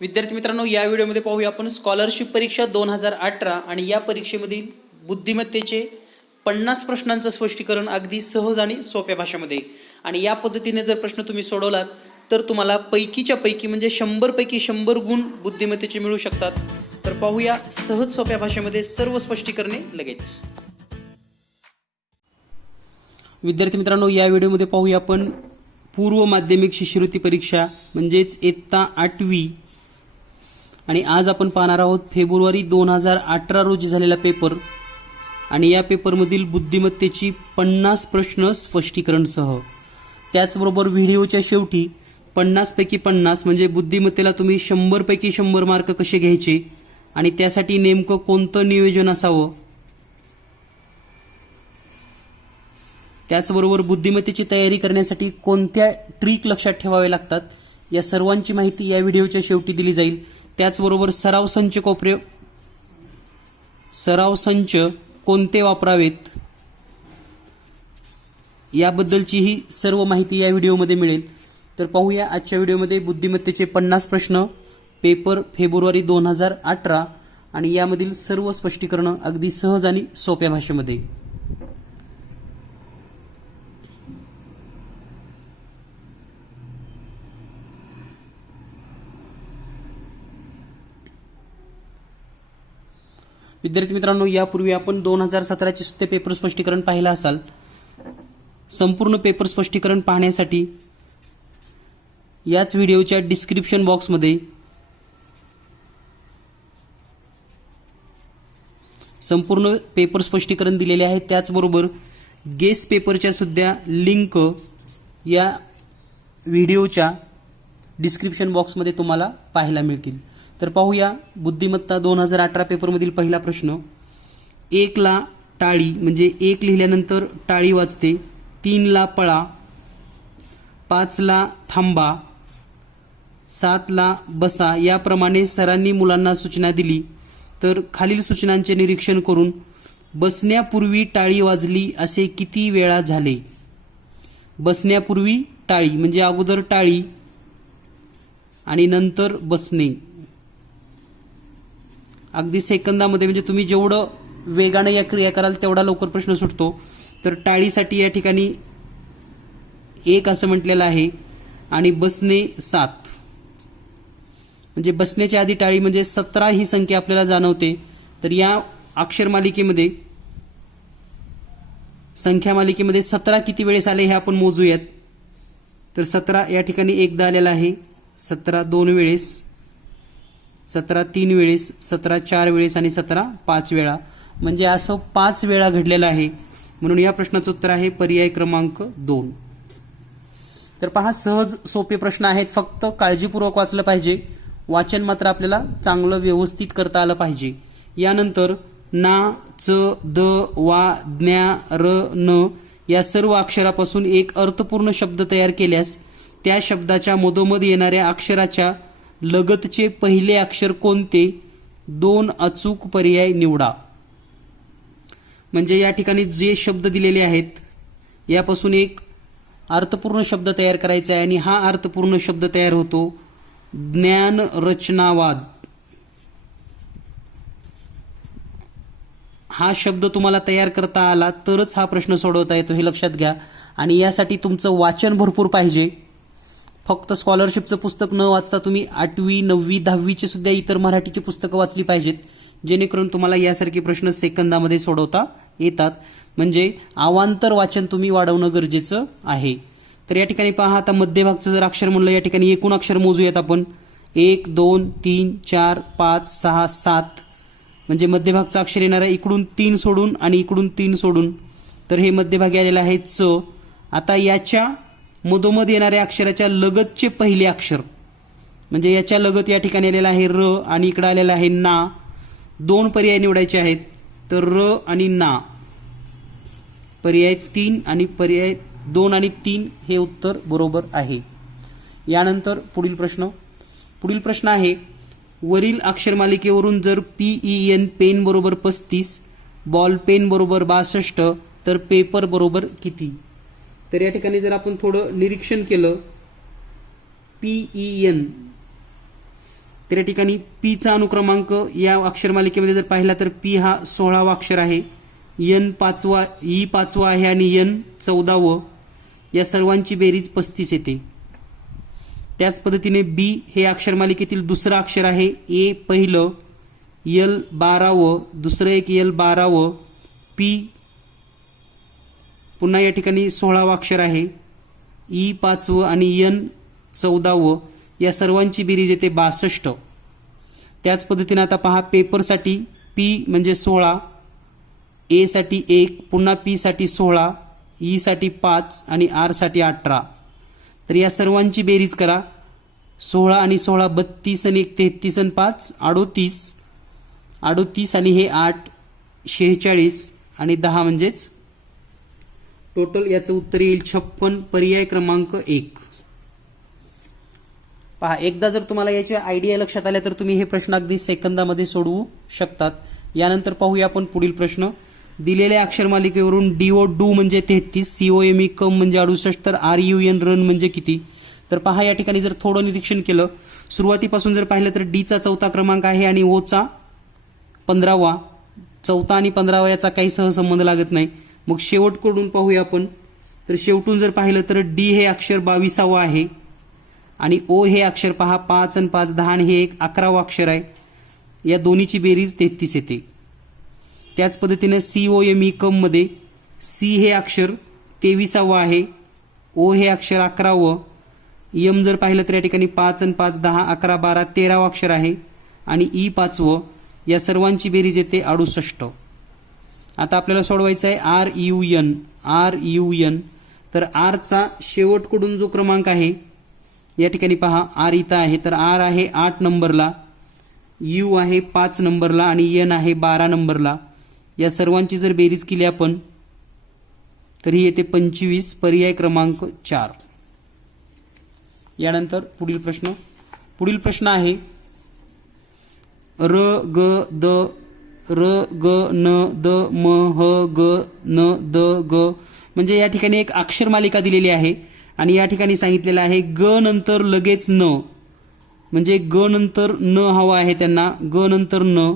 विद्यार्थी मित्रांनो, या व्हिडिओमध्ये पाहूया आपण स्कॉलरशिप परीक्षा 2018 आणि या परीक्षेमधील बुद्धिमत्तेचे 50 प्रश्नांचं स्पष्टीकरण अगदी सहज आणि सोप्या भाषेमध्ये. आणि या पद्धतीने जर प्रश्न तुम्ही सोडवलात तर तुम्हाला पैकीच्या पैकी म्हणजे 100 पैकी 100 गुण बुद्धिमत्तेचे मिळू शकतात. तर पाहूया सहज सोप्या भाषेमध्ये सर्व स्पष्टीकरणे लगेच. विद्यार्थी मित्रांनो, या व्हिडिओमध्ये पाहूया आपण पूर्व माध्यमिक शिष्यवृत्ती परीक्षा म्हणजेच इयत्ता 8वी. आणि आज आपण पाहणार आहोत फेब्रुवारी 2018 रोजी झालेला पेपर आणि या पेपरमधील बुद्धिमत्तेची 50 प्रश्न स्पष्टीकरणसह. त्याचबरोबर व्हिडिओच्या शेवटी 50 पैकी 50 म्हणजे बुद्धिमत्तेला तुम्ही 100 पैकी 100 मार्क कसे घ्यायचे आणि त्यासाठी नेमकं कोणतं नियोजन असावं, त्याचबरोबर बुद्धिमत्तेची तयारी करण्यासाठी कोणत्या ट्रिक लक्षात ठेवावे लागतात, या सर्वांची माहिती या व्हिडिओच्या शेवटी दिली जाईल. त्याचबरोबर सराव संच कोणते वापरावेत याबद्दलची ही सर्व माहिती या व्हिडिओमध्ये मिळेल. तर पाहूया आजच्या व्हिडिओमध्ये बुद्धिमत्तेचे 50 प्रश्न, पेपर फेब्रुवारी 2018 आणि यामधील सर्व स्पष्टीकरण अगदी सहज आणि सोप्या भाषेमध्ये. विद्यार्थी मित्रांनो, यापूर्वी आपण 2017चे सुद्धा पेपर स्पष्टीकरण पाहिलं असाल. संपूर्ण पेपर स्पष्टीकरण पाहण्यासाठी याच व्हिडिओच्या डिस्क्रिप्शन बॉक्समध्ये संपूर्ण पेपर स्पष्टीकरण दिलेले आहे. त्याचबरोबर गेस पेपरच्या सुद्धा लिंक या व्हिडिओच्या डिस्क्रिप्शन बॉक्समध्ये तुम्हाला पाहायला मिळतील. तर पाहूया बुद्धिमत्ता 2018 पेपरमधील पहिला प्रश्न. 1 ला टाळी म्हणजे 1 लिहिल्यानंतर टाळी वाजते, 3 ला पळा, 5 ला थांबा, 7 ला बसा याप्रमाणे सरांनी मुलांना सूचना दिली. तर खालील सूचनांचे निरीक्षण करून बसण्यापूर्वी टाळी वाजली असे किती वेळा झाले. बसण्यापूर्वी टाळी म्हणजे अगोदर टाळी आणि नंतर बसणे. अगदी सेकंदामध्ये म्हणजे तुम्ही जेवढं वेगाने या क्रिया कराल तेवढा लवकर प्रश्न सुटतो. तर टाळीसाठी या ठिकाणी 1 असं म्हटलेलं आहे आणि बसणे 7 म्हणजे बसण्याच्या आधी टाळी म्हणजे 17 ही संख्या आपल्याला जाणवते. तर या अक्षर मालिकेमध्ये संख्या मालिकेमध्ये 17 किती वेळेस आले हे आपण मोजूयात. तर 17 या ठिकाणी एकदा आलेला आहे, 17 2 वेळेस, 17 3 वेळेस, 17 4 वेळेस आणि 17 5 वेळा म्हणजे असं 5 वेळा घडलेलं आहे. म्हणून या प्रश्नाचं उत्तर आहे पर्याय क्रमांक 2. तर पहा, सहज सोपे प्रश्न आहेत, फक्त काळजीपूर्वक वाचलं पाहिजे. वाचन मात्र आपल्याला चांगलं व्यवस्थित करता आलं पाहिजे. यानंतर ना, च, द, वा, ज्ञा, र, न या सर्व अक्षरापासून एक अर्थपूर्ण शब्द तयार केल्यास त्या शब्दाच्या मधोमध येणाऱ्या अक्षराच्या लगतचे पहिले अक्षर कोणते, 2 अचूक पर्याय निवडा. म्हणजे या ठिकाणी जे शब्द दिलेले आहेत यापासून एक अर्थपूर्ण शब्द तयार करायचा आहे आणि हा अर्थपूर्ण शब्द तयार होतो ज्ञान रचनावाद. हा शब्द तुम्हाला तयार करता आला तरच हा प्रश्न सोडवता येतो, हे लक्षात घ्या. आणि यासाठी तुमचं वाचन भरपूर पाहिजे. फक्त स्कॉलरशिपचं पुस्तक न वाचता तुम्ही 8वी 9वी 10वीचे सुद्धा इतर मराठीची पुस्तकं वाचली पाहिजेत, जेणेकरून तुम्हाला यासारखे प्रश्न सेकंदामध्ये सोडवता येतात. म्हणजे अवांतर वाचन तुम्ही वाढवणं गरजेचं आहे. तर या ठिकाणी पहा, आता मध्यभागचं जर अक्षर म्हणलं या ठिकाणी एकूण अक्षर मोजूयात आपण. 1 2 3 4 5 6 7 म्हणजे मध्यभागचं अक्षर येणार आहे इकडून 3 सोडून आणि इकडून 3 सोडून. तर हे मध्यभागी आलेलं आहे च. आता याच्या मधोमध येणाऱ्या अक्षराच्या लगतचे पहिले अक्षर म्हणजे याच्या लगत या ठिकाणी आलेला आहे र आणि इकडे आलेला आहे ना. 2 पर्याय निवडायचे आहेत, तर र आणि ना. पर्याय 3 आणि पर्याय 2 आणि 3 हे उत्तर बरोबर आहे. यानंतर पुढील प्रश्न आहे, वरील अक्षरमालिकेवरून जर PEN पेन बरोबर 35, बॉल पेन बरोबर 62 तर पेपर बरोबर किती. तर या ठिकाणी जर आपण थोडं निरीक्षण केलं, PEN तर या ठिकाणी पीचा अनुक्रमांक या अक्षरमालिकेमध्ये जर पाहिला तर पी हा 16वा अक्षर आहे, एन 5वा, ई 5वा आहे आणि एन 14वं. या सर्वांची बेरीज 35 येते. त्याच पद्धतीने बी हे अक्षरमालिकेतील दुसरं अक्षर आहे, ए पहिलं, एल 12वं, दुसरं एक एल 12वं, पी पुन्हा या ठिकाणी 16वा अक्षर आहे, ई 5वं आणि एन 14वं. या सर्वांची बेरीज येते 62. त्याच पद्धतीने आता पहा पेपरसाठी पी म्हणजे 16, ए साठी 1, पुन्हा पी साठी 16, ई साठी 5 आणि आर साठी 18. तर या सर्वांची बेरीज करा. 16 आणि 16 32 आणि 1 33 आणि 5 38, 38 आणि हे 8 46 आणि 10 म्हणजेच टोटल याचं उत्तर येईल 56. पर्याय क्रमांक 1. पहा, एकदा जर तुम्हाला याचे आयडिया लक्षात आल्या तर तुम्ही हे प्रश्न अगदी सेकंदामध्ये सोडवू शकतात. यानंतर पाहूया आपण पुढील प्रश्न. दिलेल्या अक्षरमालिकेवरून डीओ डू म्हणजे 33, सीओएमई कम म्हणजे 68, तर आरयूएन रन म्हणजे किती? तर पहा, या ठिकाणी जर थोडं निरीक्षण केलं, सुरुवातीपासून जर पाहिलं तर डीचा 4था क्रमांक आहे आणि ओचा 15वा. 4था आणि 15वा याचा काही सहसंबंध लागत नाही. मग शेवटकडून पाहूया आपण. तर शेवटून जर पाहिलं तर डी हे अक्षर 22वा आहे आणि ओ हे अक्षर पहा 5 आणि 5 10 आणि हे एक 11वा अक्षर आहे. या दोन्हीची बेरीज 33 येते. त्याच पद्धतीने सीओएमई कम मध्ये सी हे अक्षर 23वा आहे, ओ हे अक्षर 11वं, एम जर पाहिलं तर या ठिकाणी 5 आणि 5 10 11 12 13वा अक्षर आहे आणि ई 5वं. या सर्वांची बेरीज येते 68. आता आपल्याला सोडवायचं आहे आर यू एन. तर आरचा शेवटकडून जो क्रमांक आहे या ठिकाणी पहा, आर इथं आहे, तर आर आहे 8 नंबरला, यू आहे 5 नंबरला आणि एन आहे 12 नंबरला. या सर्वांची जर बेरीज केली आपण तर ही येते 25. पर्याय क्रमांक 4. यानंतर पुढील प्रश्न आहे र ग न द म ह ग न द ग. म्हणजे या ठिकाणी एक अक्षरमालिका दिलेली आहे आणि या ठिकाणी सांगितलेलं आहे ग नंतर लगेच न, म्हणजे ग नंतर न हवा आहे त्यांना, ग नंतर न,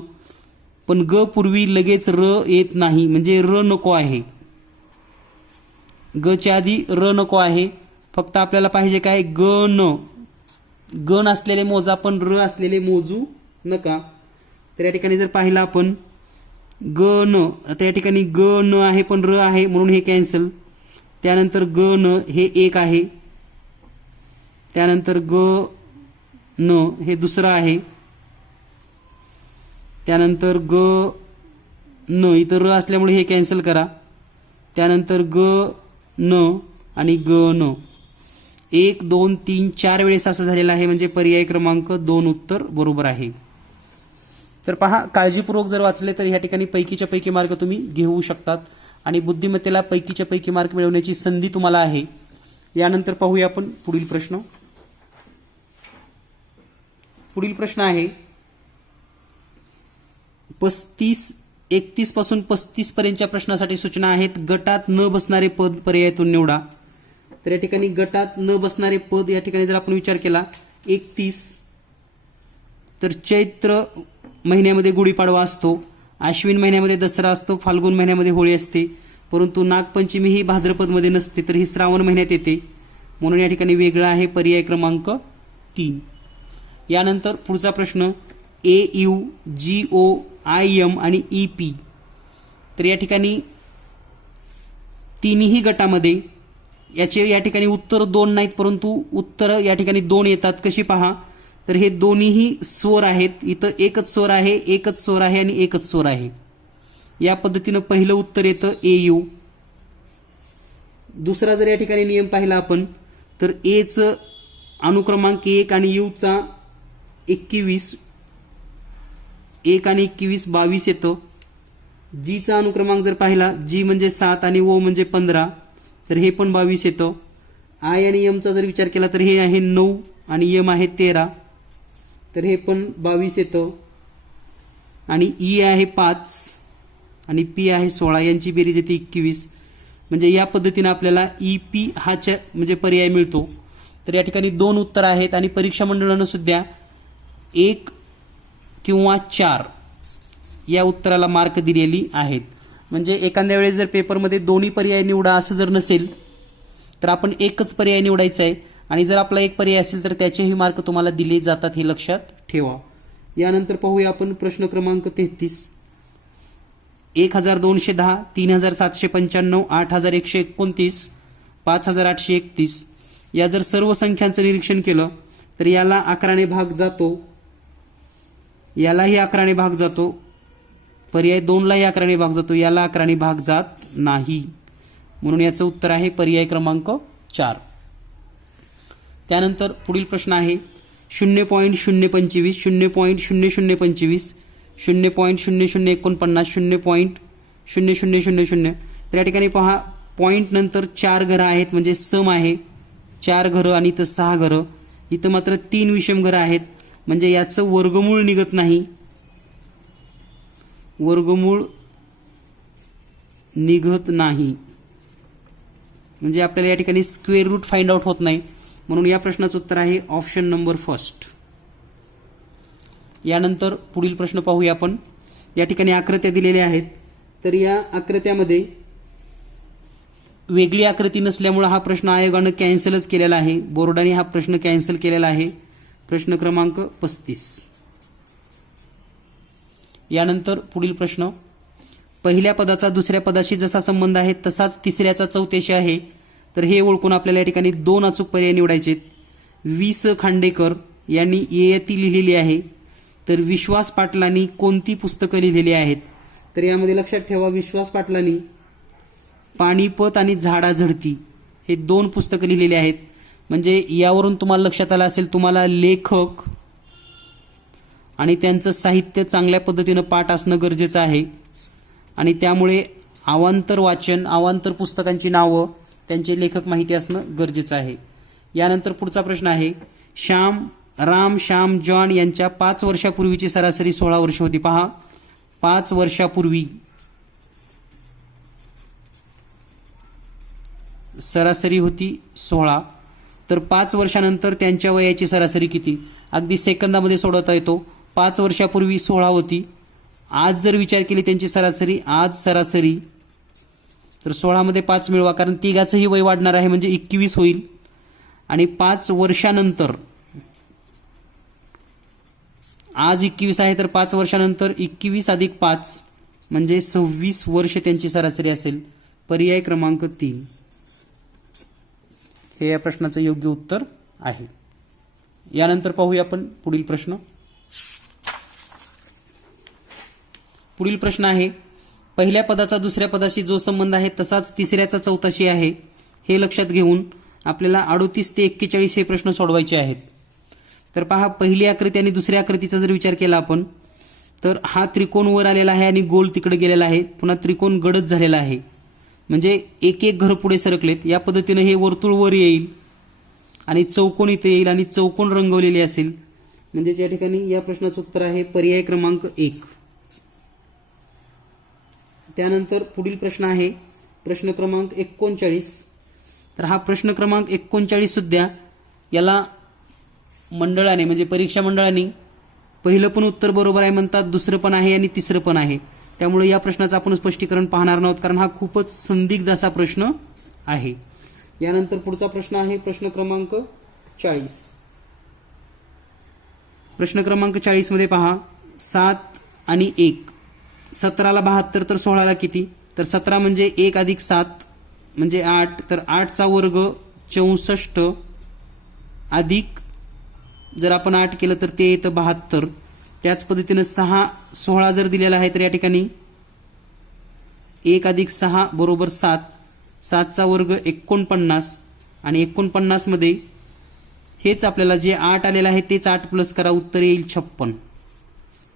पण ग पूर्वी लगेच र येत नाही, म्हणजे र नको आहे. ग च्या आधी र नको आहे. फक्त आपल्याला पाहिजे काय, ग न. ग नसलेले मोजा पण र असलेले मोजू नका. तर या ठिकाणी जर पाहिलं आपण ग न, आता या ठिकाणी ग न आहे पण र आहे म्हणून हे कॅन्सल. त्यानंतर ग न हे एक आहे, त्यानंतर ग न हे दुसरं आहे, त्यानंतर ग न इथं र असल्यामुळे हे कॅन्सल करा. त्यानंतर ग न आणि ग न 1 2 3 4 वेळेस असं झालेलं आहे, म्हणजे पर्याय क्रमांक 2 उत्तर बरोबर आहे. तर पहा, काळजीपूर्वक जर वाचले तर ह्या ठिकाणी पैकीच्या पैकी मार्क तुम्ही घेऊ शकतात आणि बुद्धिमत्तेला पैकीच्या पैकी मार्क मिळवण्याची संधी तुम्हाला आहे. यानंतर पाहूया आपण पुढील प्रश्न आहे 31 पासून 35 पर्यंतच्या प्रश्नासाठी सूचना आहेत. गटात न बसणारे पद पर्यायातून निवडा. तर या ठिकाणी गटात न बसणारे पद या ठिकाणी जर आपण विचार केला 31, तर चैत्र महिन्यामध्ये गुढीपाडवा असतो, आश्विन महिन्यामध्ये दसरा असतो, फाल्गुन महिन्यामध्ये होळी असते, परंतु नागपंचमी ही भाद्रपदमध्ये नसते, तर ही श्रावण महिन्यात येते, म्हणून या ठिकाणी वेगळा आहे. पर्याय क्रमांक 3. यानंतर पुढचा प्रश्न AU, GO, IM आणि EP. तर या ठिकाणी तिन्ही गटामध्ये याचे या ठिकाणी उत्तर 2 नाहीत, परंतु उत्तर या ठिकाणी 2 येतात. कशी पहा, तर हे दोन्हीही स्वर आहेत. इथं एकच स्वर आहे आणि एकच स्वर आहे. या पद्धतीनं पहिलं उत्तर येतं AU. दुसरा जर या ठिकाणी नियम पाहिला आपण तर एचं अनुक्रमांक 1 आणि यूचा 21, 1 आणि 21 22 येतो. जीचा अनुक्रमांक जर पाहिला, जी म्हणजे 7 आणि ओ म्हणजे 15, तर हे पण 22 येतो. आय आणि एमचा जर विचार केला तर हे आहे 9 आणि एम आहे 13, तर हे पण 22 येतं. आणि ई आहे 5 आणि पी आहे 16, यांची बेरीज येते 21. म्हणजे या पद्धतीने आपल्याला EP म्हणजे पर्याय मिळतो. तर या ठिकाणी 2 उत्तर आहेत आणि परीक्षा मंडळानं सुद्धा 1 किंवा 4 या उत्तराला मार्क दिलेली आहेत. म्हणजे एखाद्या वेळेस जर पेपरमध्ये दोन्ही पर्याय निवडा असं जर नसेल तर आपण एकच पर्याय निवडायचा आहे आणि जर आपला एक पर्याय असेल तर त्याचेही मार्क तुम्हाला दिले जातात, हे लक्षात ठेवा. यानंतर पाहूया आपण प्रश्न क्रमांक 33. 1210, 3795, 8129, 5831 या जर सर्व संख्यांचं निरीक्षण केलं तर याला 11ने भाग जातो, यालाही 11ने भाग जातो, पर्याय 2लाही 11ने भाग जातो, याला 11ने भाग जात नाही. म्हणून याचं उत्तर आहे पर्याय क्रमांक 4. त्यानंतर पुढील प्रश्न आहे 0.025, 0.0025, 0.0049, 0.0000. तर या ठिकाणी पहा पॉईंट नंतर 4 घरं आहेत म्हणजे सम आहे, 4 घरं आणि इथं 6 घरं, इथं मात्र 3 विषम घरं आहेत म्हणजे याचं वर्गमूळ निघत नाही, वर्गमूळ निघत नाही म्हणजे आपल्याला या ठिकाणी स्क्वेअर रूट फाइंड आउट होत नाही. म्हणून या प्रश्नाचं उत्तर आहे ऑप्शन नंबर फर्स्ट. यानंतर पुढील प्रश्न पाहूया आपण. या ठिकाणी आकृत्या दिलेल्या आहेत तर या आकृत्यामध्ये वेगळी आकृती नसल्यामुळे हा प्रश्न आयोगानं कॅन्सलच केलेला आहे, बोर्डाने हा प्रश्न कॅन्सल केलेला आहे. प्रश्न क्रमांक 35. यानंतर पुढील प्रश्न, पहिल्या पदाचा दुसऱ्या पदाशी जसा संबंध आहे तसाच तिसऱ्याचा चौथ्याशी आहे. तर हे ओळखून आपल्याला या ठिकाणी 2 अचूक पर्याय निवडायचे. वि. स. खांडेकर यांनी ययाती लिहिलेली आहे, तर विश्वास पाटलांनी कोणती पुस्तकं लिहिलेली आहेत? तर यामध्ये लक्षात ठेवा, विश्वास पाटलांनी पानिपत आणि झाडाझडती हे 2 पुस्तकं लिहिलेली आहेत. म्हणजे यावरून तुम्हाला लक्षात आलं असेल तुम्हाला लेखक आणि त्यांचं साहित्य चांगल्या पद्धतीनं पाठ असणं गरजेचं आहे आणि त्यामुळे अवांतर वाचन, अवांतर पुस्तकांची नावं, त्यांचे लेखक माहिती असणं गरजेचं आहे. यानंतर पुढचा प्रश्न आहे राम, श्याम, जॉन यांच्या 5 वर्षापूर्वीची सरासरी 16 वर्ष होती. पहा 5 वर्षापूर्वी सरासरी होती 16, तर 5 वर्षानंतर त्यांच्या वयाची सरासरी किती? अगदी सेकंदामध्ये सोडवता येतो. 5 वर्षापूर्वी 16 होती, आज जर विचार केली त्यांची सरासरी, आज सरासरी तर 16 मध्ये 5 मिळवा कारण तिघाचंही वय वाढणार आहे म्हणजे 21 होईल. आणि 5 वर्षानंतर आज 21 आहे तर 5 वर्षानंतर 21 अधिक 5 म्हणजे 26 वर्ष त्यांची सरासरी असेल. पर्याय क्रमांक 3 हे या प्रश्नाचं योग्य उत्तर आहे. यानंतर पाहूया आपण पुढील प्रश्न. पुढील प्रश्न आहे पहिल्या पदाचा दुसऱ्या पदाशी जो संबंध आहे तसाच तिसऱ्याचा चौथाशी आहे. हे लक्षात घेऊन आपल्याला 38 ते 41 हे प्रश्न सोडवायचे आहेत. तर पहा पहिली आकृती आणि दुसऱ्या आकृतीचा जर विचार केला आपण तर हा त्रिकोण वर आलेला आहे आणि गोल तिकडे गेलेला आहे, पुन्हा त्रिकोण गडद झालेला आहे म्हणजे एक एक घर पुढे सरकलेत. या पद्धतीने हे वर्तुळ वर येईल आणि चौकोन इथे येईल आणि चौकोन रंगवलेले असेल म्हणजे या ठिकाणी या प्रश्नाचं उत्तर आहे पर्याय क्रमांक 1. त्यानंतर पुढील प्रश्न आहे प्रश्न क्रमांक 39. तर हा प्रश्न क्रमांक 39 सुद्धा याला मंडळाने म्हणजे परीक्षा मंडळाने पहिलं पण उत्तर बरोबर आहे म्हणतात, दुसरं पण आहे आणि तिसरं पण आहे. त्यामुळे या प्रश्नाचं आपण स्पष्टीकरण पाहणार नाहोत कारण हा खूपच संदिग्ध असा प्रश्न आहे. यानंतर पुढचा प्रश्न आहे प्रश्न क्रमांक 40. प्रश्न क्रमांक 40 मध्ये पहा 7 आणि 1, 17ला 72 तर 16ला किती? तर 17 म्हणजे 1 अधिक 7 म्हणजे 8, तर 8चा वर्ग 64 अधिक जर आपण 8 केलं तर ते येतं 72. त्याच पद्धतीनं 16 जर दिलेला आहे तर या ठिकाणी 1 अधिक 6 बरोबर 7, 7चा वर्ग 49 आणि 49 मध्ये हेच आपल्याला जे 8 आलेलं आहे तेच 8 प्लस करा, उत्तर येईल 56.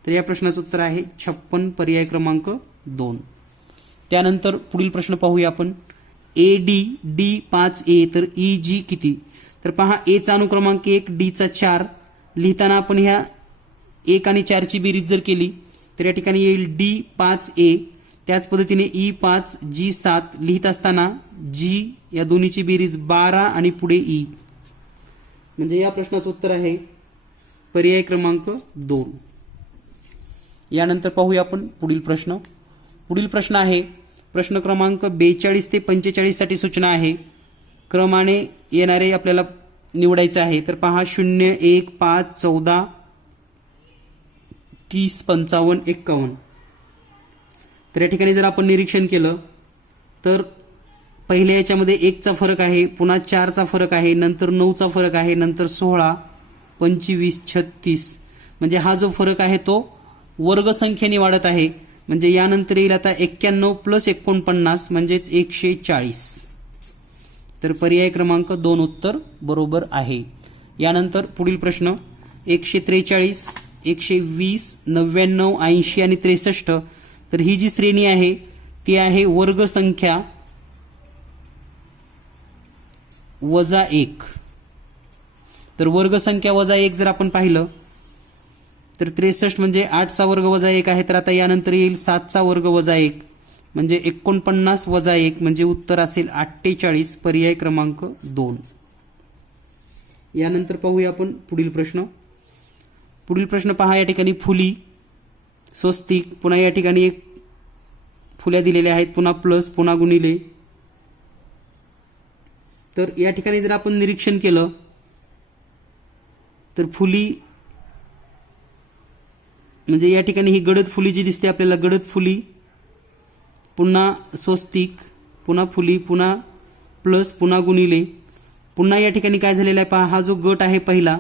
तर या प्रश्नाचं उत्तर आहे 56, पर्याय क्रमांक 2. त्यानंतर पुढील प्रश्न पाहूया आपण. AD D 5A तर EG किती? तर पहा A चा अनुक्रमांक 1, D चा 4. लिहिताना आपण ह्या 1 आणि 4 ची बेरीज जर केली तर या ठिकाणी येईल D 5A. त्याच पद्धतीने E 5 G 7 लिहित असताना G या दोन्हीची बेरीज 12 आणि पुढे E म्हणजे या प्रश्नाचं उत्तर आहे पर्याय क्रमांक 2. यानंतर पाहूया आपण पुढील प्रश्न. पुढील प्रश्न आहे प्रश्न क्रमांक 42 ते 45 साठी सूचना आहे. क्रमाने येणारे आपल्याला निवडायचे आहे. तर पहा 0, 1, 5, 14, 30, 55, 51. तर या ठिकाणी जर आपण निरीक्षण केलं तर पहिल्या याच्यामध्ये 1 चा फरक आहे, पुन्हा 4 चा फरक आहे, नंतर 9 चा फरक आहे, नंतर 16, 25, 36. म्हणजे हा जो फरक आहे तो वर्गसंख्येने वाढत आहे. म्हणजे यानंतर येईल आता 91 + 49 म्हणजेच 140. तर पर्याय क्रमांक 2 उत्तर बरोबर आहे. यानंतर पुढील प्रश्न 143, 120, 99, 80 आणि 63. तर ही जी श्रेणी आहे ती आहे वर्गसंख्या -1. तर वर्गसंख्या -1 जर आपण पाहिलं तर 63 म्हणजे 8 चा वर्ग -1 आहे. तर आता यानंतर येईल 7 चा वर्ग -1 म्हणजे 49 -1 म्हणजे उत्तर असेल 48. पर्याय क्रमांक 2. यानंतर पाहूया आपण पुढील प्रश्न. पुढील प्रश्न पहा. या ठिकाणी फुली, स्वस्तिक, पुन्हा या ठिकाणी एक फुल्या दिलेल्या आहेत, पुन्हा प्लस, पुन्हा गुणिले. तर या ठिकाणी जर आपण निरीक्षण केलं तर फुली म्हणजे या ठिकाणी ही गडद फुली जी दिसते आपल्याला, गडद फुली, पुन्हा स्वस्तिक, पुन्हा फुली, पुन्हा प्लस, पुन्हा गुणिले. पुन्हा या ठिकाणी काय झालेलं आहे पहा. हा जो गट आहे पहिला,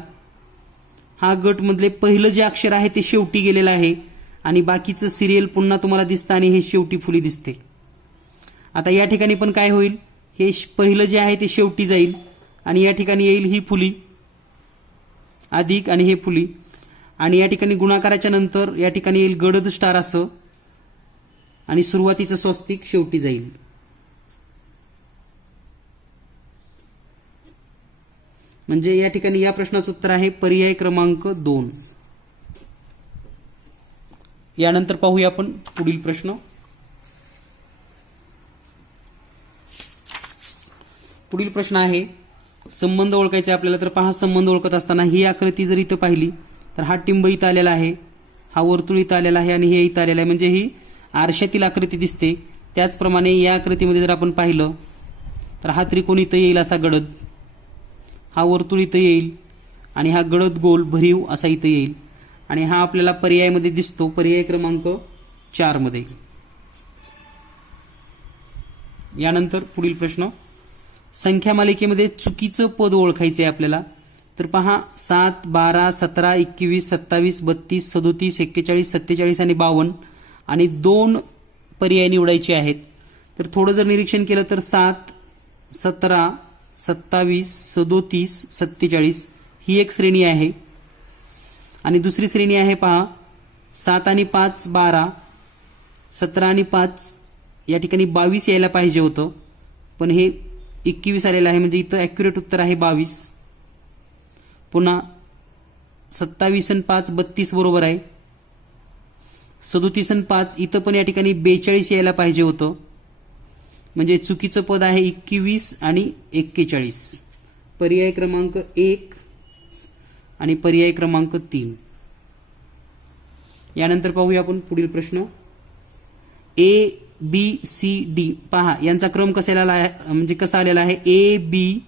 हा गट मधले पहिलं जे अक्षर आहे ते शेवटी गेलेलं आहे आणि बाकीचं सिरियल पुन्हा तुम्हाला दिसतं आणि हे शेवटी फुली दिसते. आता या ठिकाणी पण काय होईल, हे पहिलं जे आहे ते शेवटी जाईल आणि या ठिकाणी येईल ही फुली अधिक आणि हे फुली आणि या ठिकाणी गुणाकाराच्या नंतर या ठिकाणी येईल गडद स्टार असं आणि सुरुवातीचं स्वस्तिक शेवटी जाईल. म्हणजे या ठिकाणी या प्रश्नाचं उत्तर आहे पर्याय क्रमांक 2. यानंतर पाहूया आपण पुढील प्रश्न. पुढील प्रश्न आहे संबंध ओळखायचे आपल्याला. तर पहा, संबंध ओळखत असताना ही आकृती जर इथं पाहिली तर हा टिंब इथं आलेला आहे, हा वर्तुळ इथं आलेला आहे आणि हे इथं आलेलं आहे. म्हणजे ही आरशातील आकृती दिसते. त्याचप्रमाणे या आकृतीमध्ये जर आपण पाहिलं तर हा त्रिकोण इथं येईल असा गडद, हा वर्तुळ इथं येईल आणि हा गडद गोल भरीव असा इथं येईल आणि हा आपल्याला पर्यायामध्ये दिसतो पर्याय क्रमांक 4 मध्ये. यानंतर पुढील प्रश्न. संख्या मालिकेमध्ये चुकीचं पद ओळखायचे आहे आपल्याला. तर पहा 7, 12, 17, 21, 27, 32, 37, 41, 47 आणि 52 आणि 2 पर्याय निवडायचे आहेत. तर थोडं जर निरीक्षण केलं तर 7, 17, 27, 37, 47 ही एक श्रेणी आहे आणि दुसरी श्रेणी आहे पहा 7 आणि 5 12, 17 आणि 5 या ठिकाणी 22 यायला पाहिजे होतं पण हे 21 आलेलं आहे. म्हणजे इथं ॲक्युरेट उत्तर आहे 22. पुन्हा 27 आणि 5 32 बरोबर आहे. 37 आणि 5 इथं पण या ठिकाणी 42 यायला पाहिजे होतं. म्हणजे चुकीचं पद आहे 21 आणि 41. पर्याय क्रमांक 1 आणि पर्याय क्रमांक 3. यानंतर पाहूया आपण पुढील प्रश्न. ए बी सी डी पहा यांचा क्रम कसा आलेला आहे, म्हणजे कसा आलेला आहे ए बी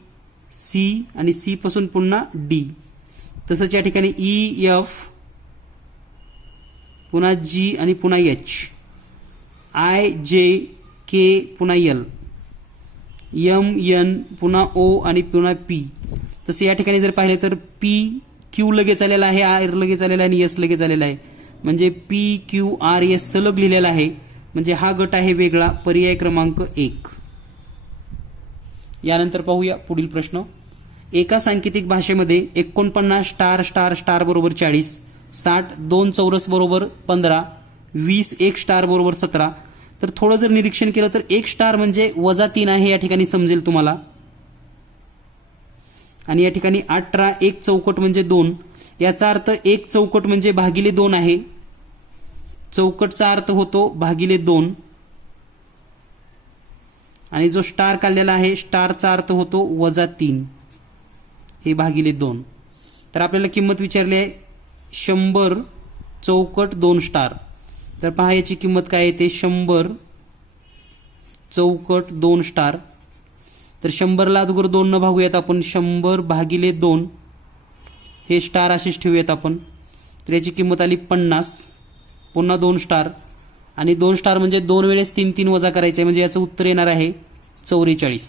सी आणि सी पासून पुन्हा डी. तसंच या ठिकाणी ई एफ पुन्हा जी आणि पुन्हा एच, आय जे के पुन्हा एल, एम एन पुन्हा ओ आणि पुन्हा पी. तसं या ठिकाणी जर पाहिलं तर पी क्यू लगेच आलेला आहे, आर लगेच आलेला आहे आणि एस लगेच आलेला आहे. म्हणजे पी क्यू आर एस सलग लिहिलेला आहे. म्हणजे हा गट आहे वेगळा. पर्याय क्रमांक 1. यानंतर पाहूया पुढील प्रश्न. एका सांकेतिक भाषेमध्ये 49 स्टार स्टार स्टार बरोबर 40, 60 2 चौरस बरोबर 15, 20 1 स्टार बरोबर 17. तर थोडं जर निरीक्षण केलं तर 1 स्टार म्हणजे -3 आहे या ठिकाणी समजेल तुम्हाला. आणि या ठिकाणी 18 1 चौकट म्हणजे 2. याचा अर्थ 1 चौकट म्हणजे भागिले 2 आहे. चौकटचा अर्थ होतो भागिले 2 आणि जो स्टार काढलेला आहे स्टारचा अर्थ होतो -3 हे भागिले 2. तर आपल्याला किंमत विचारली आहे 100 चौकट 2 स्टार. तर पहा याची किंमत काय येते 100 चौकट 2 स्टार. तर 100ला अगोदर 2 न भागूयात आपण. 100 भागिले 2 हे स्टार अशीच ठेवूयात आपण. तर याची किंमत आली 50. पुन्हा 2 स्टार आणि 2 स्टार म्हणजे 2 वेळेस 3 3 वजा करायचे म्हणजे याचं उत्तर येणार आहे 44.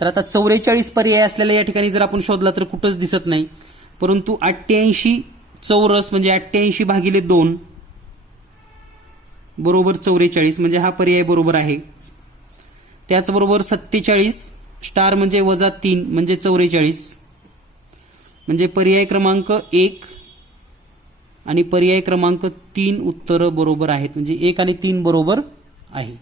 तर आता 44 पर्याय असलेला या ठिकाणी जर आपण शोधला तर कुठंच दिसत नाही. परंतु 88 चौरस म्हणजे 88 भागिले 2 बरोबर 44 म्हणजे हा पर्याय बरोबर आहे. त्याचबरोबर 47 स्टार म्हणजे वजा 3 म्हणजे 44 म्हणजे पर्याय क्रमांक 1 आणि पर्याय क्रमांक 3 उत्तरं बरोबर आहेत. म्हणजे 1 आणि 3 बरोबर आहे.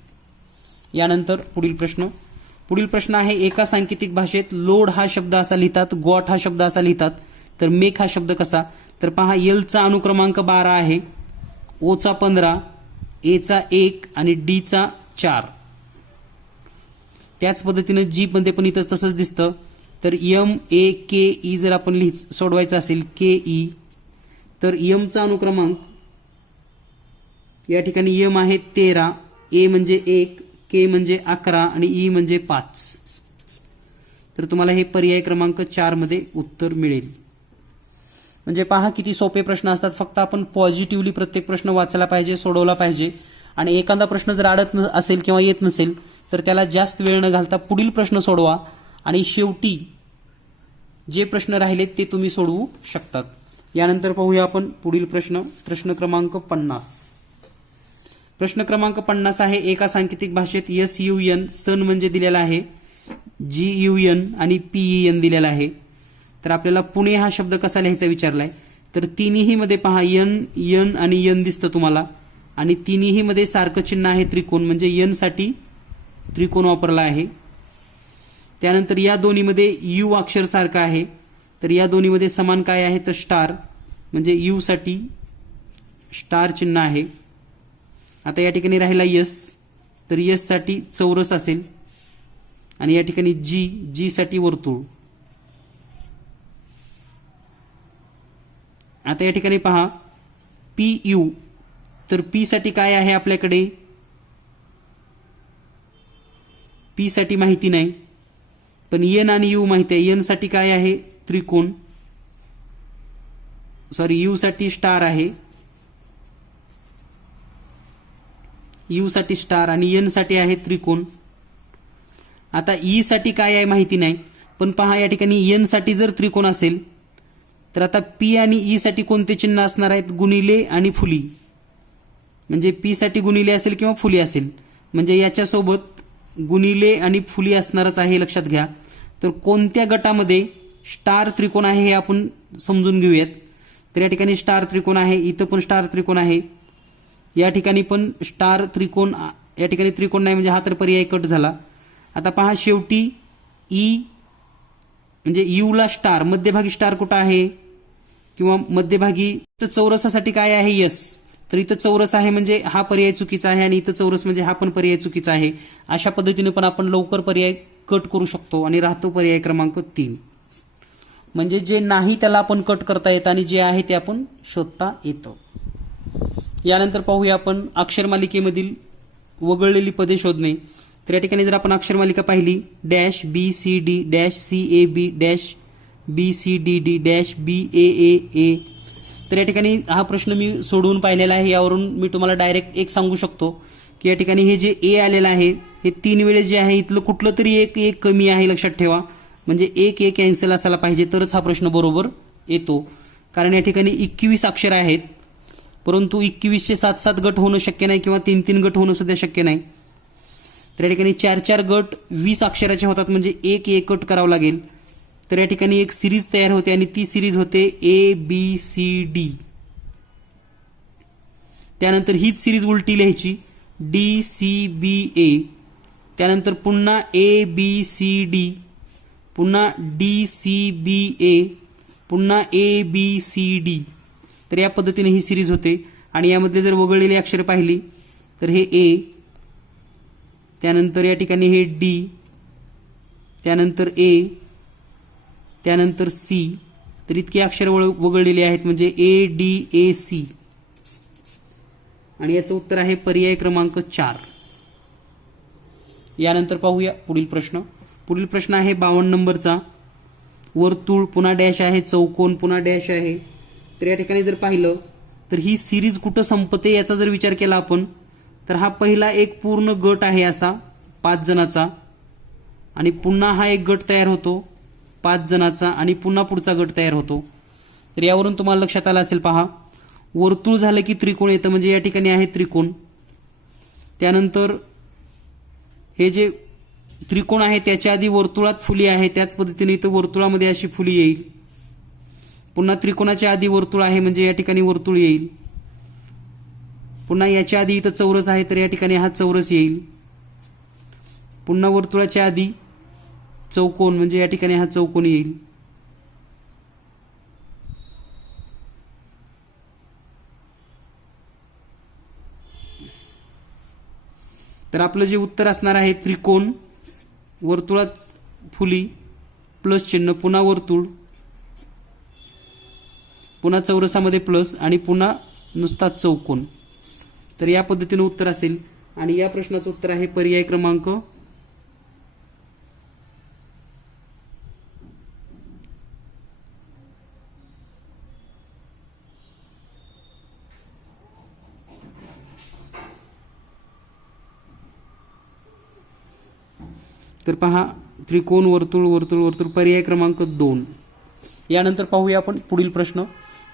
यानंतर पुढील प्रश्न आहे एका सांकेतिक भाषेत लोड हा शब्द असा लिहितात, गॉट हा शब्द असा लिहितात, तर मेक हा शब्द कसा. तर पहा एलचा अनुक्रमांक 12 आहे, ओचा 15, एचा 1 आणि डीचा 4. त्याच पद्धतीनं जी मध्ये पण इथं तसंच दिसतं. तर MAKE जर आपण सोडवायचं असेल KE तर यमचा अनुक्रमांक या ठिकाणी यम आहे 13, ए म्हणजे 1, के म्हणजे 11 आणि ई म्हणजे 5. तर तुम्हाला हे पर्याय क्रमांक 4 मध्ये उत्तर मिळेल. म्हणजे पहा किती सोपे प्रश्न असतात. फक्त आपण पॉझिटिव्हली प्रत्येक प्रश्न वाचला पाहिजे, सोडवला पाहिजे. आणि एखादा प्रश्न जर अडत असेल किंवा येत नसेल तर त्याला जास्त वेळ न घालता पुढील प्रश्न सोडवा आणि शेवटी जे प्रश्न राहिलेत ते तुम्ही सोडवू शकतात. यानंतर पाहूया आपण पुढील प्रश्न क्रमांक 50. प्रश्न क्रमांक 50 आहे एका सांकेतिक भाषेत SUN सन म्हणजे दिलेला आहे, GUN आणि PEN दिलेला आहे. तर आपल्याला पुणे हा शब्द कसा लिहायचा विचारलाय. तर तिन्ही मध्ये पहा N आणि N दिसतं तुम्हाला आणि तिन्ही मध्ये सारखं चिन्ह आहे त्रिकोण म्हणजे N साठी त्रिकोण वापरला आहे. त्यानंतर या दोन्हीमध्ये U अक्षर सारखं आहे. तर या दोन्हीमध्ये समान काय आहे तर स्टार म्हणजे U साठी स्टार चिन्ह आहे. आता या ठिकाणी राहिला S तर S साठी चौरस असेल आणि या ठिकाणी G साठी वर्तुळ. आता या ठिकाणी पहा PU तर P साठी काय आहे आपल्याकडे, P साठी माहिती नाही पण N आणि U माहिती आहे. N साठी काय आहे त्रिकोण, U साठी स्टार आहे, U साठी स्टार आणि N साठी आहे त्रिकोण. आता E साठी काय आहे माहिती नाही पण पहा या ठिकाणी N साठी जर त्रिकोण असेल तर आता P आणि E साठी कोणते चिन्ह असणार आहेत गुणिले आणि फुली. म्हणजे P साठी गुणिले असेल किंवा फुली असेल म्हणजे याच्यासोबत गुणिले आणि फुली असणारच आहे लक्षात घ्या. तर कोणत्या गटामध्ये स्टार त्रिकोण आहे हे आपण समजून घेऊयात. तर या ठिकाणी स्टार त्रिकोण आहे, इथं पण स्टार त्रिकोण आहे, या ठिकाणी पण स्टार त्रिकोण, या ठिकाणी त्रिकोण नाही म्हणजे हा तर पर्याय कट झाला. आता पहा शेवटी E म्हणजे U ला स्टार, मध्यभागी स्टार कुठं आहे किंवा मध्यभागी चौरसासाठी काय आहे S. तर इथं चौरस आहे म्हणजे हा पर्याय चुकीचा आहे आणि इथं चौरस म्हणजे हा पण पर्याय चुकीचा आहे. अशा पद्धतीने पण आपण लवकर पर्याय कट करू शकतो आणि राहतो पर्याय क्रमांक 3. म्हणजे जे नाही त्याला आपण कट करता येतं आणि जे आहे ते आपण शोधता येतं. यानंतर पाहूया आपण अक्षरमालिकेमधील वगळलेली पदे शोधणे. तर या ठिकाणी जर आपण अक्षरमालिका पाहिली -BCD -CAB -BCDD -BAAA. तर या ठिकाणी हा प्रश्न मी सोडवून पाहिलेला आहे. यावरून मी तुम्हाला डायरेक्ट एक सांगू शकतो की या ठिकाणी हे जे A आलेलं आहे हे 3 वेळेस जे आहे इथलं कुठलं तरी एक कमी आहे लक्षात ठेवा. म्हणजे एक कॅन्सल असायला पाहिजे तरच हा प्रश्न बरोबर येतो. कारण या ठिकाणी 21 अक्षर आहेत परंतु 21चे 7-7 गट होणं शक्य नाही किंवा 3-3 गट होणं सुद्धा शक्य नाही. तर या ठिकाणी 4-4 गट 20 अक्षराचे होतात म्हणजे एक गट करावं लागेल. तर या ठिकाणी एक सिरीज तयार होते आणि ती सिरीज होते ABCD. त्यानंतर हीच सिरीज उलटी लिहायची DCBA. त्यानंतर पुन्हा ABCD, पुन्हा DCBA, पुन्हा ABCD. तर या पद्धतीने ही सिरीज होते आणि यामधले जर वगळलेली अक्षर पाहिली तर हे A, त्यानंतर या ठिकाणी हे D, त्यानंतर A, त्यानंतर C. तर इतके अक्षर वगळलेले आहेत म्हणजे ADAC आणि याचं उत्तर आहे पर्याय क्रमांक 4. यानंतर पाहूया पुढील प्रश्न. पुढील प्रश्न आहे 52 नंबरचा. वर्तुळ पुन्हा डॅश आहे, चौकोन पुन्हा डॅश आहे. तर या ठिकाणी जर पाहिलं तर ही सिरीज कुठं संपते याचा जर विचार केला आपण तर हा पहिला एक पूर्ण गट आहे असा 5 जणांचा आणि पुन्हा हा एक गट तयार होतो 5 जणांचा आणि पुन्हा पुढचा गट तयार होतो. तर यावरून तुम्हाला लक्षात आलं असेल पहा, वर्तुळ झालं की त्रिकोण येतं म्हणजे या ठिकाणी आहे त्रिकोण. त्यानंतर हे जे त्रिकोण आहे त्याच्या आधी वर्तुळात फुली आहे, त्याच पद्धतीने इथं वर्तुळामध्ये अशी फुली येईल. पुन्हा त्रिकोणाच्या आधी वर्तुळ आहे म्हणजे या ठिकाणी वर्तुळ येईल. पुन्हा याच्या आधी इथं चौरस आहे तर या ठिकाणी हा चौरस येईल. पुन्हा वर्तुळाच्या आधी चौकोन म्हणजे या ठिकाणी हा चौकोन येईल. तर आपलं जे उत्तर असणार आहे त्रिकोण, वर्तुळात फुली प्लस चिन्ह, पुन्हा वर्तुळ, पुन्हा चौरसामध्ये प्लस आणि पुन्हा नुसता चौकोन. तर या पद्धतीने उत्तर असेल आणि या प्रश्नाचं उत्तर आहे पर्याय क्रमांक 2. पहा त्रिकोण, वर्तुळ, वर्तुळ, वर्तुळ, पर्याय क्रमांक 2. यानंतर पाहूया आपण पुढील प्रश्न.